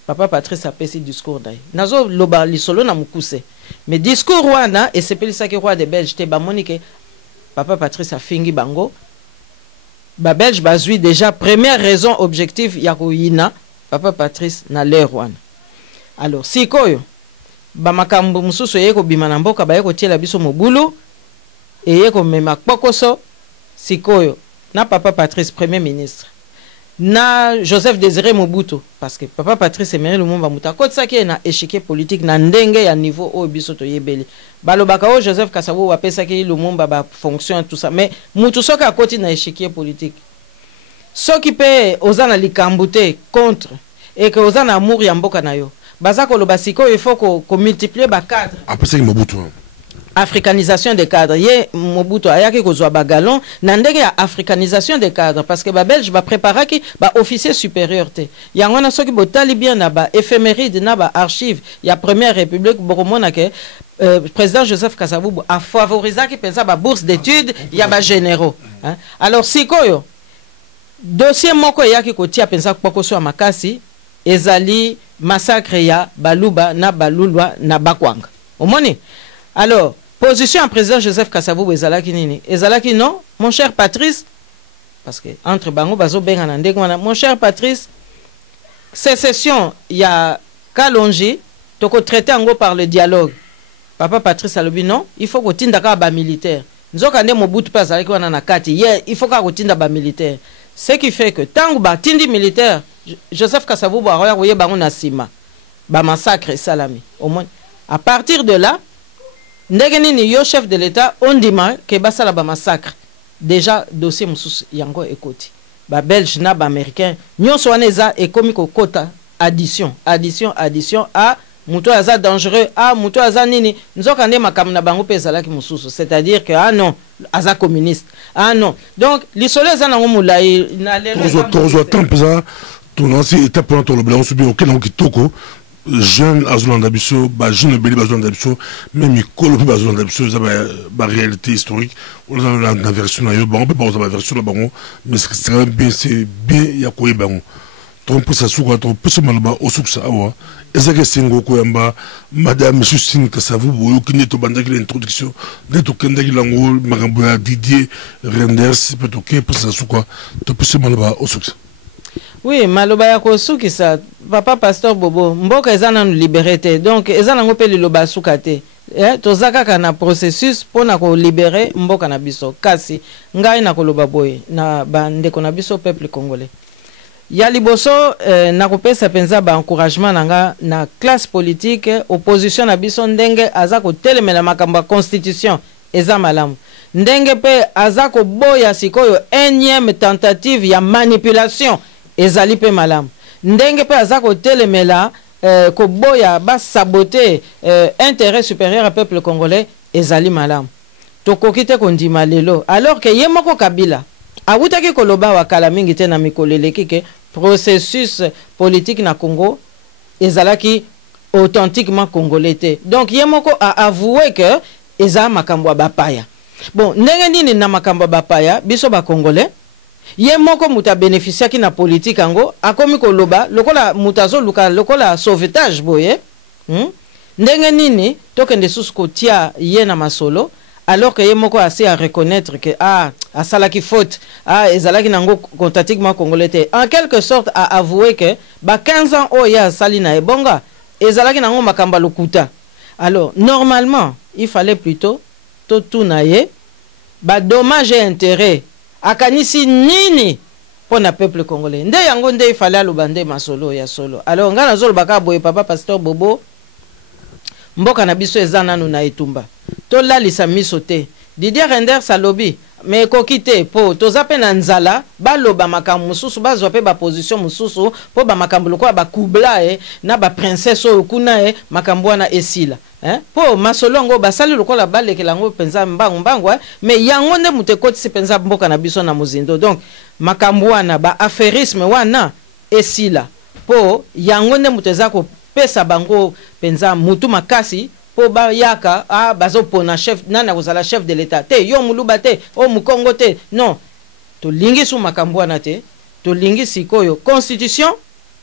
papa Patrice a pesi discours dai nazo loba lisolo na mukuse mais discours wana et c'est pelisa ke roi de Belge te ba monique papa Patrice a fingi bango ba Belge bazui déjà première raison objective ya ko yina papa Patrice na l'air wana Alors sikoyo ba makambo mususu yeko bima na mboka ba yeko tiela biso mobulu et yeko mema kpokoso sikoyo na papa Patrice premier ministre na Joseph Désiré Mobutu parce que papa Patrice Emery Lumumba muta kotsaki na échiquier politique na ndenge ya niveau o biso to yebeli balobaka o Joseph Kasavubu apesaki Lumumba ba fonction tout ça mais mutu soka koti na échiquier politique soki pe ozana likambute contre et que ozana amour ya mboka na yo baza koloba siko il faut ko multiplier ba cadre apesaki Mobutu africanisation des cadres ye Mobutu ayaki kozwa bagalon na ndenge ya africanisation des cadres parce que ba belge ba préparaki ba officier supérieur te yango na soki botali bien na ba éphéméride na ba archive ya première république bokomona ke président Joseph Kasavubu a favorisaki pensa ba bourse d'études ya ba généraux hein? Alors sikoyo dossier moko yaki kotia pensa kpokoso makasi ezali massacre ya Baluba na Balulwa na Bakwanga omoni. Alors position à président Joseph Kasavubu ezalaki nini ezalaki non mon cher Patrice parce que entre bango bazo benga na ndenge wana mon cher Patrice sécession ya Kalonji toko traiter ango par le dialogue papa Patrice alobi non il faut kotinda ka ba militaire nzoka nde Mobutu pa azalaki wana na kati il faut ka kotinda ba militaire ce qui fait que tango ba tindi militaire Joseph Kasavubu aroya koye bango na sima ba massacre salami au moins à partir de là ndenge nini yo chef de l'état ondima ke basala ba massacre déjà dossier mususu yango ekoti ba belge na ba américain nyonso wana eza ekomi kokota addition a muto aza dangereux muto aza nini nzoka nde makambo na bango pe ezalaki mususu c'est-à-dire que non aza communiste non donc lisolo eza nango mulai na lelo tozwa tempeza tonansi étape wana tolobela osubi okena kitoko jeune azolanda biso ba jeune beli bazolanda biso même mikolo pe bazolanda biso za ba réalité historique on a la version na yo bango pe ba version na bango mais c'est bien ya koyeba bango trompe sa suka trompe so maloba osuksa awa ezake singo koyamba madame Justine Kasavubu yo kine to bandaki l'introduction de to kendaki lango makambo ya Didier Renders pe to ke pour sa suka to pe so maloba osuksa. Oui, maloba ya kosukisa papa pasteur Bobo mboka ezana nu liberté donc ezana ngope liloba sukate tozaka kana processus pona ko libérer mboka na biso kasi ngai na koloba boye na bandeko na biso peuple congolais ya liboso na kopesa penza ba encouragement nanga na classe politique opposition na biso ndenge azako telemela makambo constitution eza malamu ndenge pe azako boya sikoyo énième tentative ya manipulation ezali pe malamu ndenge pe azako telemela ko boya ba saboter intérêt supérieur à peuple congolais ezali malamu tokokite kondima lelo alors que yemoko Kabila awutaki koloba wakala mingi te na mikoleleki ke processus politique na Congo ezalaki authentiquement congolais te donc yemoko a avoué que eza makambo bapaya bon ndenge nini na makambo bapaya biso ba congolais yemoko muta bénéficier ki na politique ango akomi koloba lokola mutazo luka lokola sauvetage boye ndenge nini tokende susu kotia ye na masolo alors que yemoko assez à reconnaître que asalaki faute ezalaki nango authentiquement congolais te en quelque sorte a avoué que ba 15 ans o ya sali na ebonga ezalaki nango makamba lokuta. Alors normalement il fallait plutôt tout naye ba dommage et intérêt akanisi nini pour na peuple congolais nde yango nde il fallait alobande masolo ya solo. Alors ngana zolo baka boye papa pasteur Bobo mboka na biso ezana nanu na etumba to la lisa miso te Didier Renders alobi mais kokite po tozape na nzala baloba makambo mususu bazwa pe ba position mususu po ba makambo lokwa ba kubla na ba princesse okuna makambo wana esila po masolongo basali lokola balekela ngo penza mbangu mais yango nde mutekoti se penza mboka na biso na muzindo donc makambo wana ba affairisme wana esila po yango nde muteza ko pesa bango penza mutu makasi po ba yaka bazo pona chef nana kozala chef de l'état te yo muluba te o mukongo te non to lingi su makambo wana te to lingi sikoyo constitution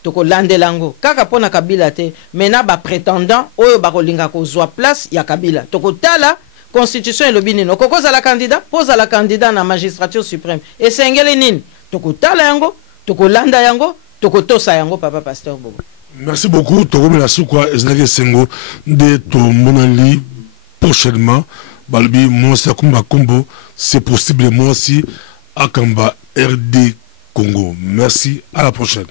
to ko landelango kaka pona Kabila te mena ba prétendant oyo ba kolinga kozwa place ya Kabila to ko tala constitution elobi nini okokoza la candidat posa la candidat na magistrature suprême et sengele nini to ko tala yango to ko landa yango to ko tosa yango papa pasteur Bobo. Merci beaucoup. Togo Melasukwa, Eznake Sengo, de Tomonali, prochainement. Balbi, moi, Sakumba Kombo, c'est possible, moi aussi, Akamba, RD Congo. Merci, à la prochaine.